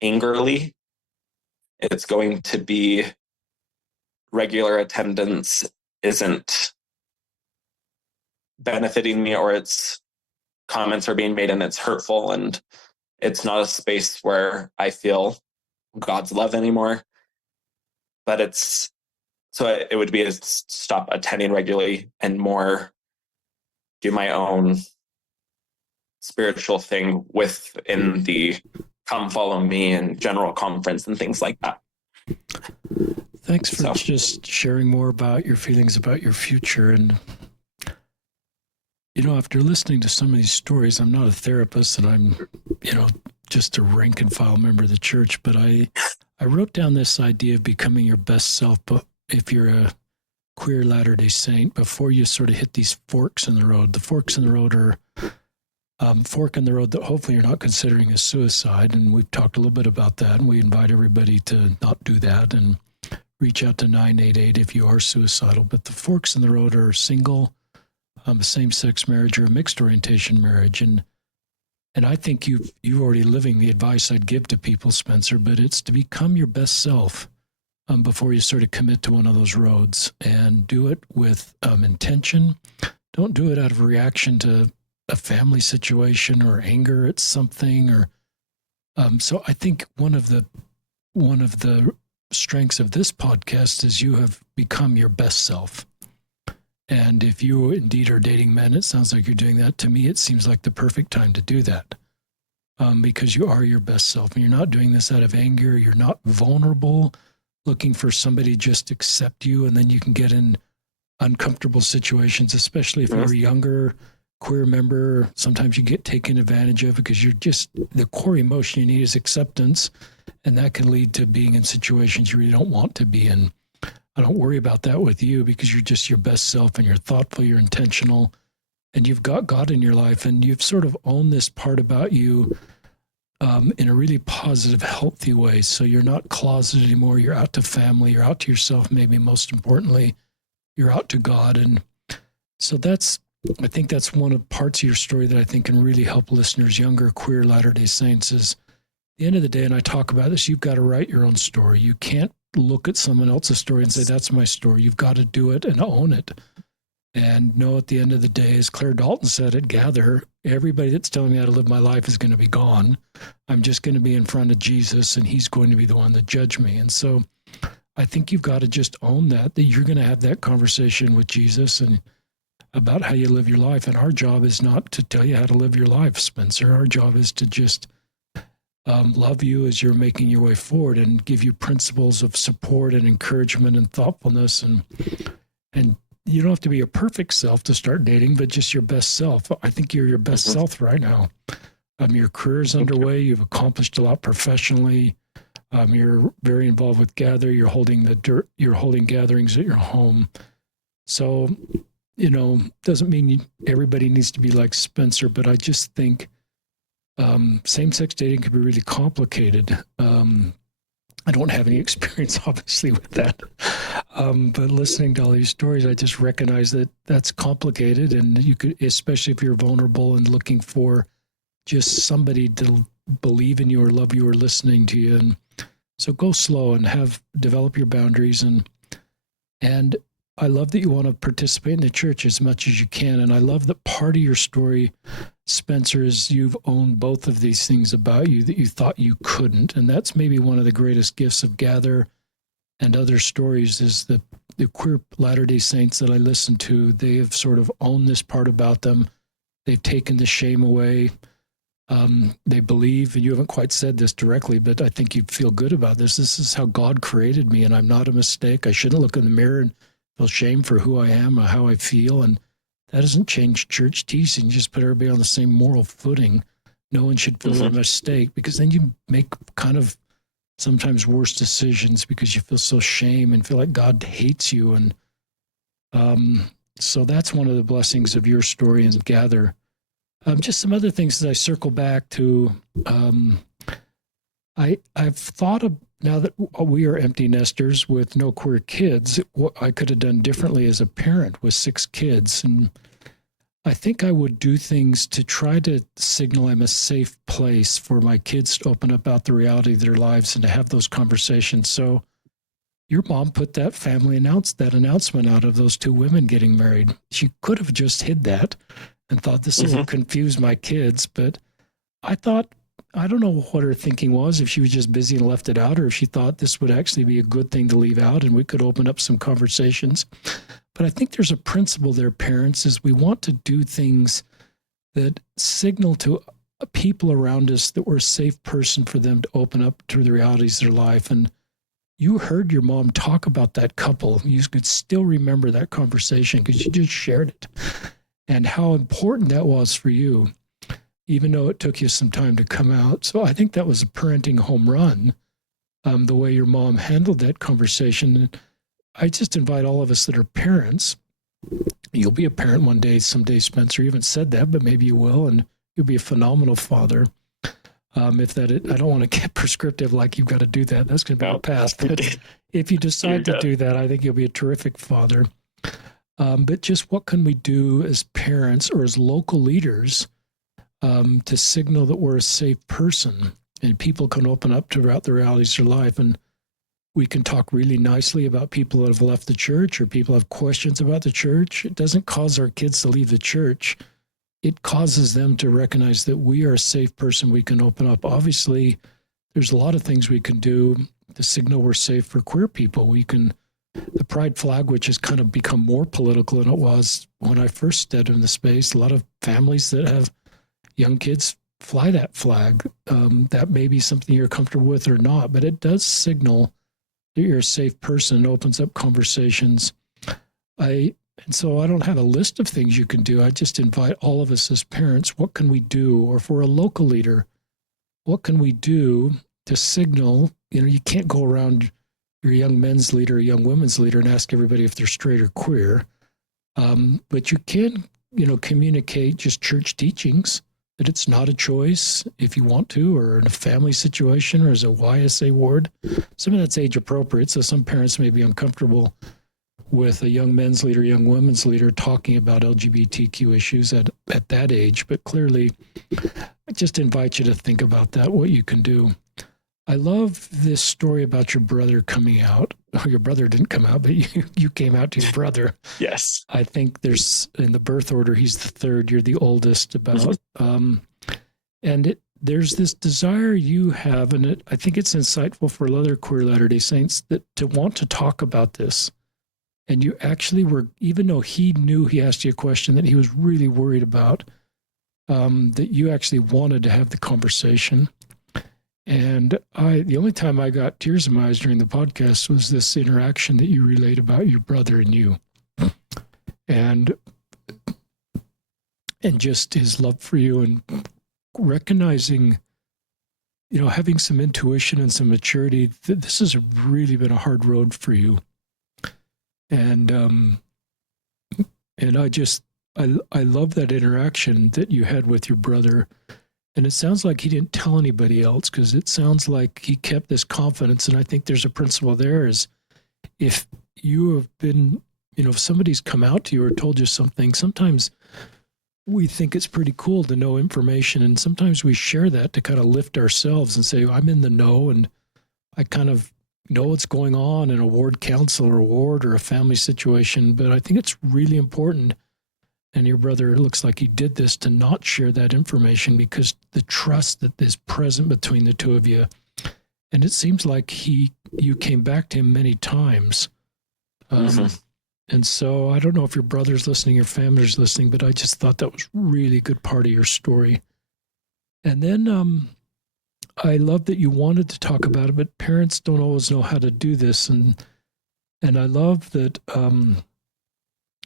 angrily. It's going to be regular attendance isn't benefiting me, or its comments are being made and it's hurtful, and it's not a space where I feel God's love anymore. But it would be to stop attending regularly and more do my own spiritual thing within the come follow me and general conference and things like that. Thanks for just sharing more about your feelings about your future. And, after listening to some of these stories, I'm not a therapist and I'm, just a rank and file member of the church, but I wrote down this idea of becoming your best self. But if you're a queer Latter-day Saint, before you sort of hit these forks in the road, the forks in the road are fork in the road that hopefully you're not considering a suicide. And we've talked a little bit about that. And we invite everybody to not do that and reach out to 988 if you are suicidal. But the forks in the road are single, same-sex marriage, or a mixed orientation marriage. And I think you're already living the advice I'd give to people, Spencer, but it's to become your best self before you sort of commit to one of those roads, and do it with intention. Don't do it out of reaction to a family situation or anger at something. Or so I think one of the strengths of this podcast is you have become your best self. And if you indeed are dating men, it sounds like you're doing that. To me, it seems like the perfect time to do that, because you are your best self, and you're not doing this out of anger. You're not vulnerable, looking for somebody to just accept you, and then you can get in uncomfortable situations, especially if you're a younger queer member. Sometimes you get taken advantage of because the core emotion you need is acceptance, and that can lead to being in situations you really don't want to be in. I don't worry about that with you because you're just your best self, and you're thoughtful, you're intentional, and you've got God in your life, and you've sort of owned this part about you in a really positive, healthy way. So you're not closeted anymore. You're out to family. You're out to yourself. Maybe most importantly, you're out to God. And so I think that's one of the parts of your story that I think can really help listeners, younger queer Latter-day Saints, is at the end of the day, and I talk about this, you've got to write your own story. You can't look at someone else's story and say, that's my story. You've got to do it and own it. And know at the end of the day, as Claire Dalton said at Gather, everybody that's telling me how to live my life is going to be gone. I'm just going to be in front of Jesus, and he's going to be the one that judge me. And so I think you've got to just own that you're going to have that conversation with Jesus and about how you live your life. And our job is not to tell you how to live your life, Spencer. Our job is to just love you as you're making your way forward and give you principles of support and encouragement and thoughtfulness. And you don't have to be a perfect self to start dating, but just your best self. I think you're your best self right now. Your career's underway. You've accomplished a lot professionally. You're very involved with Gather. You're holding gatherings at your home. So, doesn't mean everybody needs to be like Spencer, but I just think same-sex dating can be really complicated. I don't have any experience, obviously, with that. But listening to all these stories, I just recognize that that's complicated, and you could, especially if you're vulnerable and looking for just somebody to believe in you or love you or listening to you. And so go slow and develop your boundaries. And I love that you want to participate in the church as much as you can. And I love that part of your story, Spencer, is you've owned both of these things about you that you thought you couldn't. And that's maybe one of the greatest gifts of Gather and other stories is the queer Latter-day Saints that I listen to. They have sort of owned this part about them. They've taken the shame away. They believe, and you haven't quite said this directly, but I think you'd feel good about this. This is how God created me, and I'm not a mistake. I shouldn't look in the mirror and feel shame for who I am or how I feel. And that doesn't change church teaching. Just put everybody on the same moral footing. No one should feel a mistake, because then you make kind of sometimes worse decisions because you feel so shame and feel like God hates you. And so that's one of the blessings of your story and Gather. Just some other things as I circle back to, I've thought of, now that we are empty nesters with no queer kids, what I could have done differently as a parent with 6 kids. And I think I would do things to try to signal I'm a safe place for my kids to open up about the reality of their lives and to have those conversations. So your mom put that announcement out of those 2 women getting married. She could have just hid that and thought this will confuse my kids. But I don't know what her thinking was, if she was just busy and left it out, or if she thought this would actually be a good thing to leave out and we could open up some conversations. But I think there's a principle there, parents, is we want to do things that signal to people around us that we're a safe person for them to open up to the realities of their life. And you heard your mom talk about that couple. You could still remember that conversation because you just shared it and how important that was for you, even though it took you some time to come out. So I think that was a parenting home run, the way your mom handled that conversation. And I just invite all of us that are parents, you'll be a parent one day, someday, Spencer. You haven't said that, but maybe you will, and you'll be a phenomenal father. I don't want to get prescriptive like you've got to do that. That's going to be the past. But if you decide to do that, I think you'll be a terrific father. But just what can we do as parents or as local leaders to signal that we're a safe person and people can open up to the realities of their life, and we can talk really nicely about people that have left the church or people have questions about the church. It doesn't cause our kids to leave the church. It causes them to recognize that we are a safe person we can open up. Obviously, there's a lot of things we can do to signal we're safe for queer people. The pride flag, which has kind of become more political than it was when I first stepped in the space, a lot of families that have young kids fly that flag. That may be something you're comfortable with or not, but it does signal that you're a safe person and opens up conversations. And so I don't have a list of things you can do. I just invite all of us as parents, what can we do? Or for a local leader, what can we do to signal? You can't go around your young men's leader, young women's leader, and ask everybody if they're straight or queer. But you can, communicate just church teachings, that it's not a choice if you want to, or in a family situation, or as a YSA ward. Some of that's age appropriate, so some parents may be uncomfortable with a young men's leader, young women's leader talking about LGBTQ issues at that age. But clearly, I just invite you to think about that, what you can do. I love this story about your brother coming out. Oh, your brother didn't come out, but you came out to your brother. Yes. I think there's, in the birth order, he's the third, you're the oldest, about. And there's this desire you have, and I think it's insightful for other queer Latter-day Saints that to want to talk about this. And you actually were, even though he knew he asked you a question that he was really worried about, that you actually wanted to have the conversation. And the only time I got tears in my eyes during the podcast was this interaction that you relayed about your brother and you, and just his love for you, and recognizing, having some intuition and some maturity that this has really been a hard road for you. And I love that interaction that you had with your brother. And it sounds like he didn't tell anybody else, because it sounds like he kept this confidence. And I think there's a principle there is, if you have been, if somebody's come out to you or told you something, sometimes we think it's pretty cool to know information. And sometimes we share that to kind of lift ourselves and say, I'm in the know and I kind of know what's going on in a ward council or a ward or a family situation. But I think it's really important. And your brother, it looks like he did this to not share that information, because the trust that is present between the two of you. And it seems like you came back to him many times. And so I don't know if your brother's listening, your family's listening, but I just thought that was really good part of your story. And then I love that you wanted to talk about it, but parents don't always know how to do this. And I love that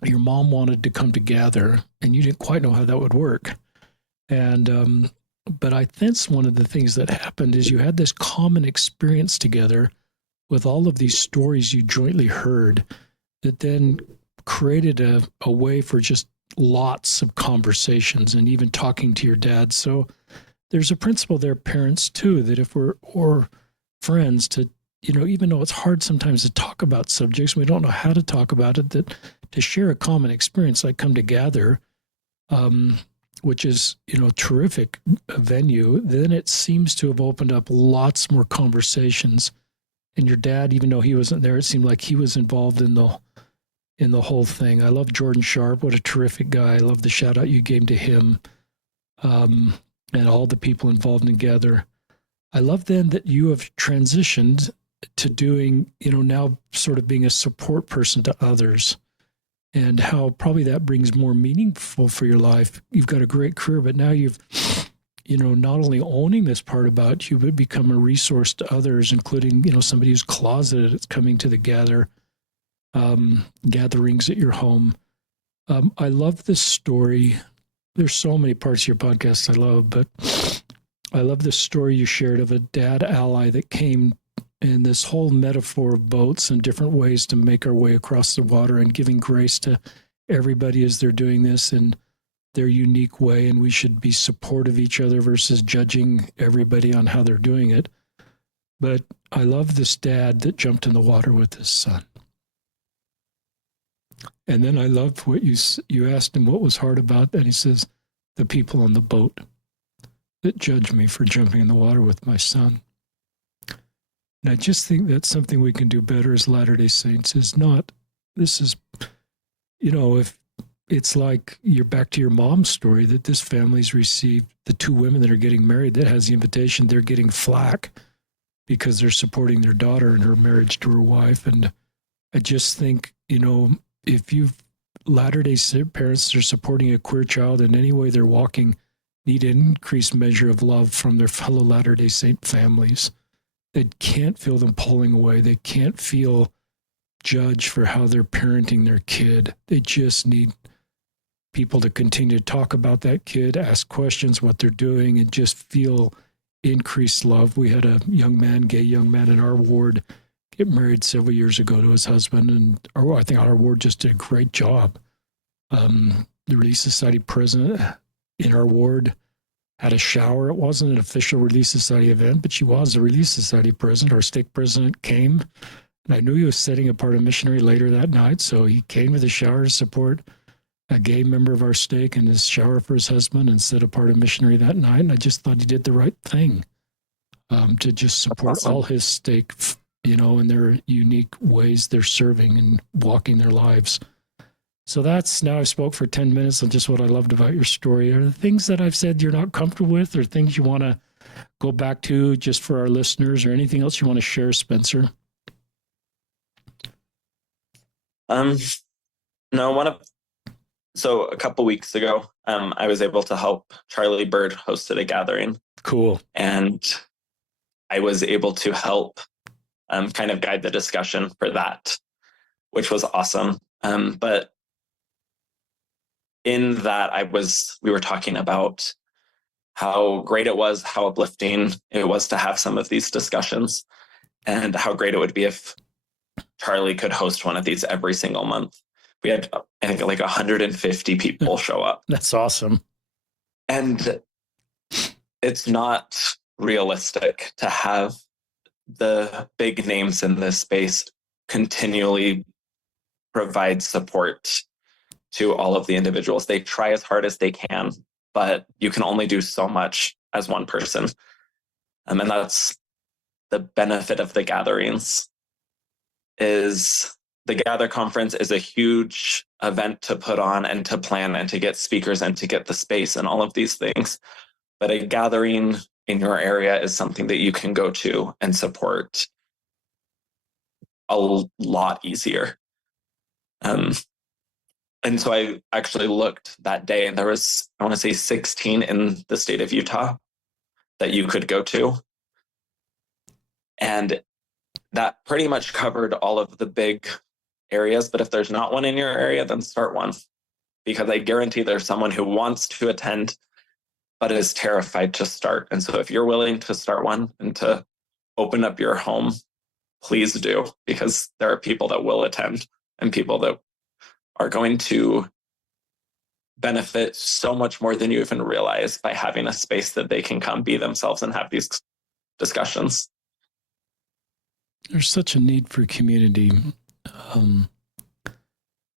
your mom wanted to come to gather, and you didn't quite know how that would work. And but I sense one of the things that happened is you had this common experience together with all of these stories you jointly heard, that then created a way for just lots of conversations and even talking to your dad. So there's a principle there, parents too, that if or friends, to, even though it's hard sometimes to talk about subjects, we don't know how to talk about it, that to share a common experience, like Come Together, which is, terrific venue, then it seems to have opened up lots more conversations. And your dad, even though he wasn't there, it seemed like he was involved in the whole thing. I love Jordan Sharp. What a terrific guy. I love the shout out you gave to him, and all the people involved in Gather. I love then that you have transitioned to doing, now sort of being a support person to others, and how probably that brings more meaningful for your life. You've got a great career, but now you've, not only owning this part about you, but become a resource to others, including, somebody who's closeted, it's coming to the gatherings at your home. I love this story. There's so many parts of your podcast I love, but I love the story you shared of a dad ally that came, and this whole metaphor of boats and different ways to make our way across the water, and giving grace to everybody as they're doing this in their unique way. And we should be supportive of each other versus judging everybody on how they're doing it. But I love this dad that jumped in the water with his son. And then I loved what you asked him what was hard about, and he says, the people on the boat that judge me for jumping in the water with my son. And I just think that's something we can do better as Latter-day Saints, if it's like you're back to your mom's story, that this family's received, the two women that are getting married, that has the invitation, they're getting flack because they're supporting their daughter in her marriage to her wife. And I just think, if Latter-day parents are supporting a queer child in any way they're walking, need an increased measure of love from their fellow Latter-day Saint families. They can't feel them pulling away. They can't feel judged for how they're parenting their kid. They just need people to continue to talk about that kid, ask questions, what they're doing, and just feel increased love. We had a gay young man in our ward get married several years ago to his husband, and I think our ward just did a great job. The Relief Society president in our ward had a shower. It wasn't an official Relief Society event, but she was a Relief Society president. Our stake president came, and I knew he was setting apart a missionary later that night, so he came to the shower to support a gay member of our stake and his shower for his husband, and set apart a missionary that night. And I just thought he did the right thing, to just support all his stake, in their unique ways they're serving and walking their lives. So now I've spoke for 10 minutes on just what I loved about your story. Are the things that I've said you're not comfortable with, or things you want to go back to just for our listeners, or anything else you want to share, Spencer? No, so a couple weeks ago, I was able to help Charlie Bird hosted a gathering. Cool. And I was able to help kind of guide the discussion for that, which was awesome. But in that, we were talking about how great it was, how uplifting it was to have some of these discussions, and how great it would be if Charlie could host one of these every single month. We had, I think, like 150 people show up. That's awesome. And it's not realistic to have the big names in this space continually provide support to all of the individuals. They try as hard as they can, but you can only do so much as one person. And that's the benefit of the gatherings. Is the Gather Conference is a huge event to put on and to plan and to get speakers and to get the space and all of these things. But a gathering in your area is something that you can go to and support a lot easier. And so I actually looked that day, and there was, I want to say, 16 in the state of Utah that you could go to. And that pretty much covered all of the big areas. But if there's not one in your area, then start one, because I guarantee there's someone who wants to attend but is terrified to start. And so if you're willing to start one and to open up your home, please do, because there are people that will attend and people that are going to benefit so much more than you even realize by having a space that they can come be themselves and have these discussions. There's such a need for community.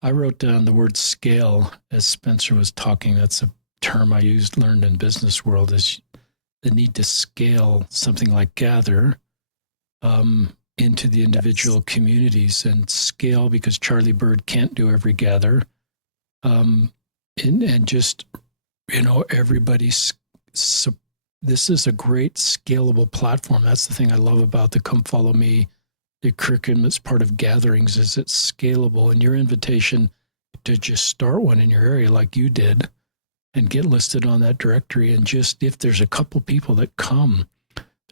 I wrote down the word scale as Spencer was talking. That's a term I learned in business world, is the need to scale something like Gather into the individual communities, and scale because Charlie Bird can't do every Gather. And just, everybody's, this is a great scalable platform. That's the thing I love about the Come Follow Me, the curriculum that's part of gatherings, is it's scalable. And your invitation to just start one in your area like you did and get listed on that directory, and just, if there's a couple people that come,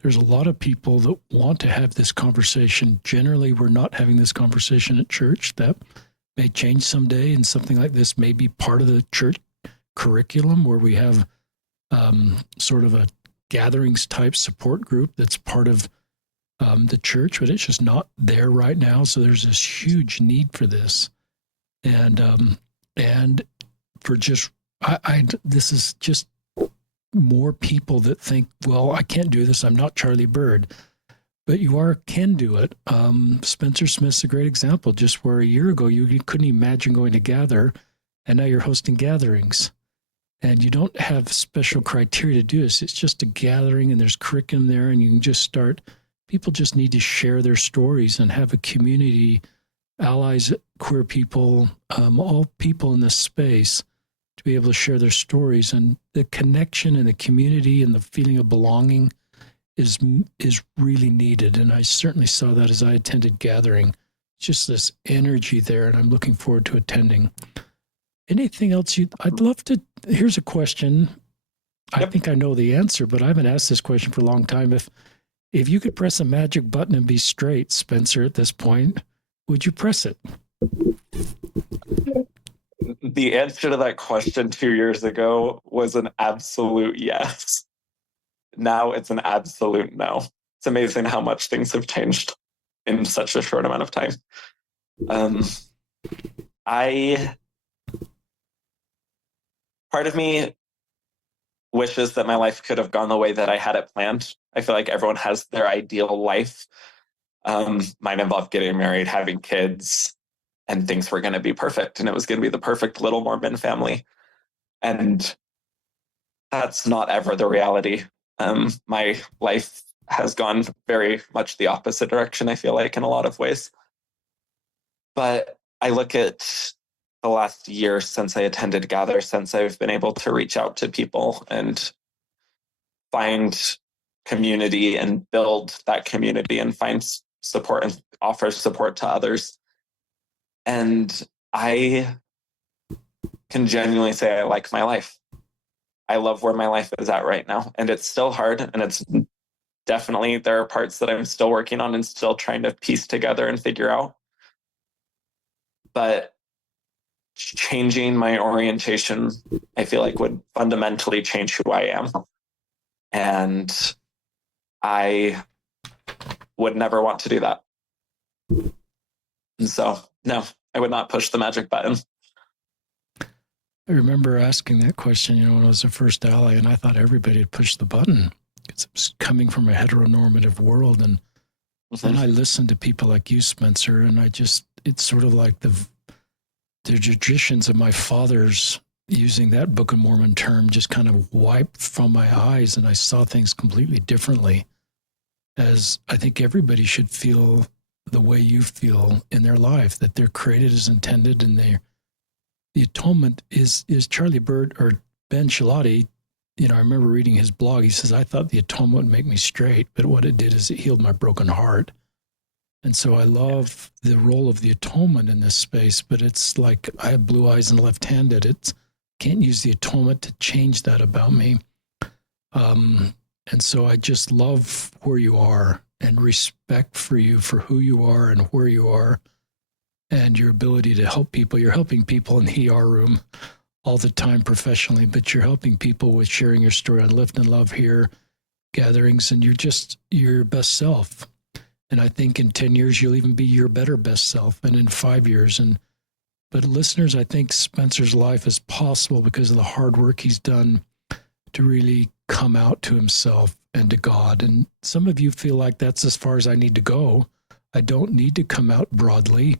there's a lot of people that want to have this conversation. Generally, we're not having this conversation at church. That may change someday, and something like this may be part of the church curriculum, where we have sort of a gatherings type support group that's part of the church, but it's just not there right now. So there's this huge need for this, and for just this is just more people that think, well, I can't do this. I'm not Charlie Bird, but you can do it. Spencer Smith's a great example. Just where a year ago you couldn't imagine going to Gather, and now you're hosting gatherings. And you don't have special criteria to do this. It's just a gathering, and there's curriculum there, and you can just start. People just need to share their stories and have a community, allies, queer people, all people in this space, to be able to share their stories. And the connection and the community and the feeling of belonging is really needed. And I certainly saw that as I attended Gathering. Just this energy there, and I'm looking forward to attending. Anything else I'd love to, here's a question. I think I know the answer, but I haven't asked this question for a long time. If you could press a magic button and be straight, Spencer, at this point, would you press it? The answer to that question 2 years ago was an absolute yes. Now it's an absolute no. It's amazing how much things have changed in such a short amount of time. Part of me wishes that my life could have gone the way that I had it planned. I feel like everyone has their ideal life. Mine involved getting married, having kids, and things were going to be perfect. And it was going to be the perfect little Mormon family. And that's not ever the reality. My life has gone very much the opposite direction, I feel like, in a lot of ways. But I look at the last year since I attended Gather, since I've been able to reach out to people and find community and build that community and find support and offer support to others. And I can genuinely say I like my life. I love where my life is at right now. And it's still hard. And it's definitely, there are parts that I'm still working on and still trying to piece together and figure out. But changing my orientation, I feel like would fundamentally change who I am. And I would never want to do that. And so, no, I would not push the magic button. I remember asking that question, when I was the first ally, and I thought everybody had pushed the button. It was coming from a heteronormative world. And then I listened to people like you, Spencer, and it's sort of like the traditions of my fathers using that Book of Mormon term just kind of wiped from my eyes, and I saw things completely differently. As I think everybody should feel the way you feel in their life, that they're created as intended, and the atonement is Charlie Bird or Ben Shalati. I remember reading his blog. He says, I thought the atonement would make me straight, but what it did is it healed my broken heart. And so I love the role of the atonement in this space, but it's like I have blue eyes and left-handed. Can't use the atonement to change that about me. And so I just love where you are and respect for you for who you are and where you are and your ability to help people. You're helping people in the ER room all the time professionally, but you're helping people with sharing your story on Lift and Love here gatherings, and you're just your best self. And I think in 10 years, you'll even be your better best self, and in 5 years. But listeners, I think Spencer's life is possible because of the hard work he's done to really come out to himself and to God. And some of you feel like that's as far as I need to go. I don't need to come out broadly.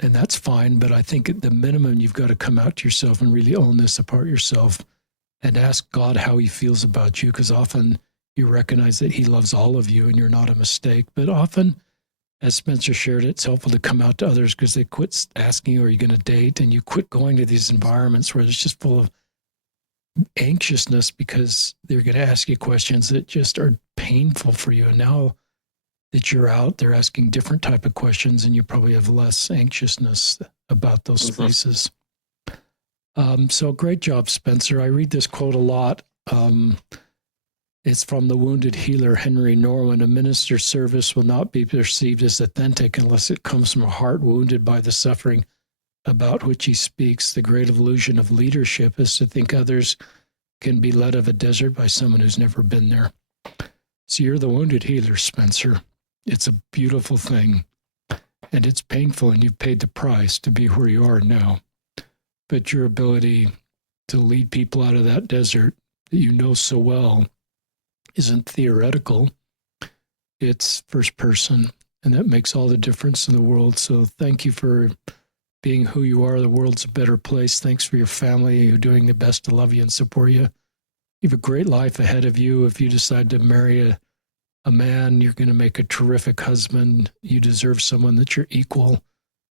And that's fine. But I think at the minimum, you've got to come out to yourself and really own this apart yourself and ask God how he feels about you. Because often you recognize that he loves all of you and you're not a mistake. But often, as Spencer shared, it's helpful to come out to others because they quit asking you, are you going to date? And you quit going to these environments where it's just full of anxiousness because they're going to ask you questions that just are painful for you. And now that you're out, they're asking different type of questions and you probably have less anxiousness about those spaces. So great job, Spencer. I read this quote a lot. It's from the wounded healer, Henry Norman. A minister's service will not be perceived as authentic unless it comes from a heart wounded by the suffering about which he speaks. The great illusion of leadership is to think others can be led of a desert by someone who's never been there. So you're the wounded healer, Spencer. It's a beautiful thing, and it's painful, and you've paid the price to be where you are now. But your ability to lead people out of that desert that you know so well isn't theoretical. It's first person, and that makes all the difference in the world. So thank you for being who you are. The world's a better place. Thanks for your family. You're doing the best to love you and support you. You have a great life ahead of you. If you decide to marry a man, you're going to make a terrific husband. You deserve someone that's your equal,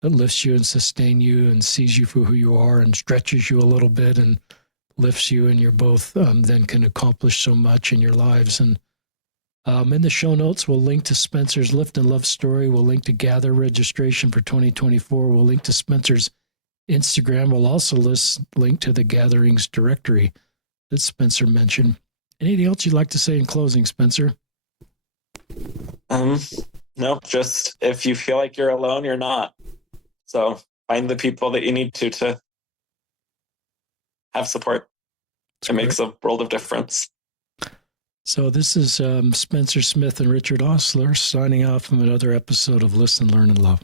that lifts you and sustains you and sees you for who you are and stretches you a little bit and lifts you, and you're both then can accomplish so much in your lives. And in the show notes, we'll link to Spencer's Lift and Love story. We'll link to Gather registration for 2024. We'll link to Spencer's Instagram. We'll also link to the Gatherings directory that Spencer mentioned. Anything else you'd like to say in closing, Spencer? No, just if you feel like you're alone, you're not. So find the people that you need to have support. It makes a world of difference. So this is Spencer Smith and Richard Ostler signing off from another episode of Listen, Learn, and Love.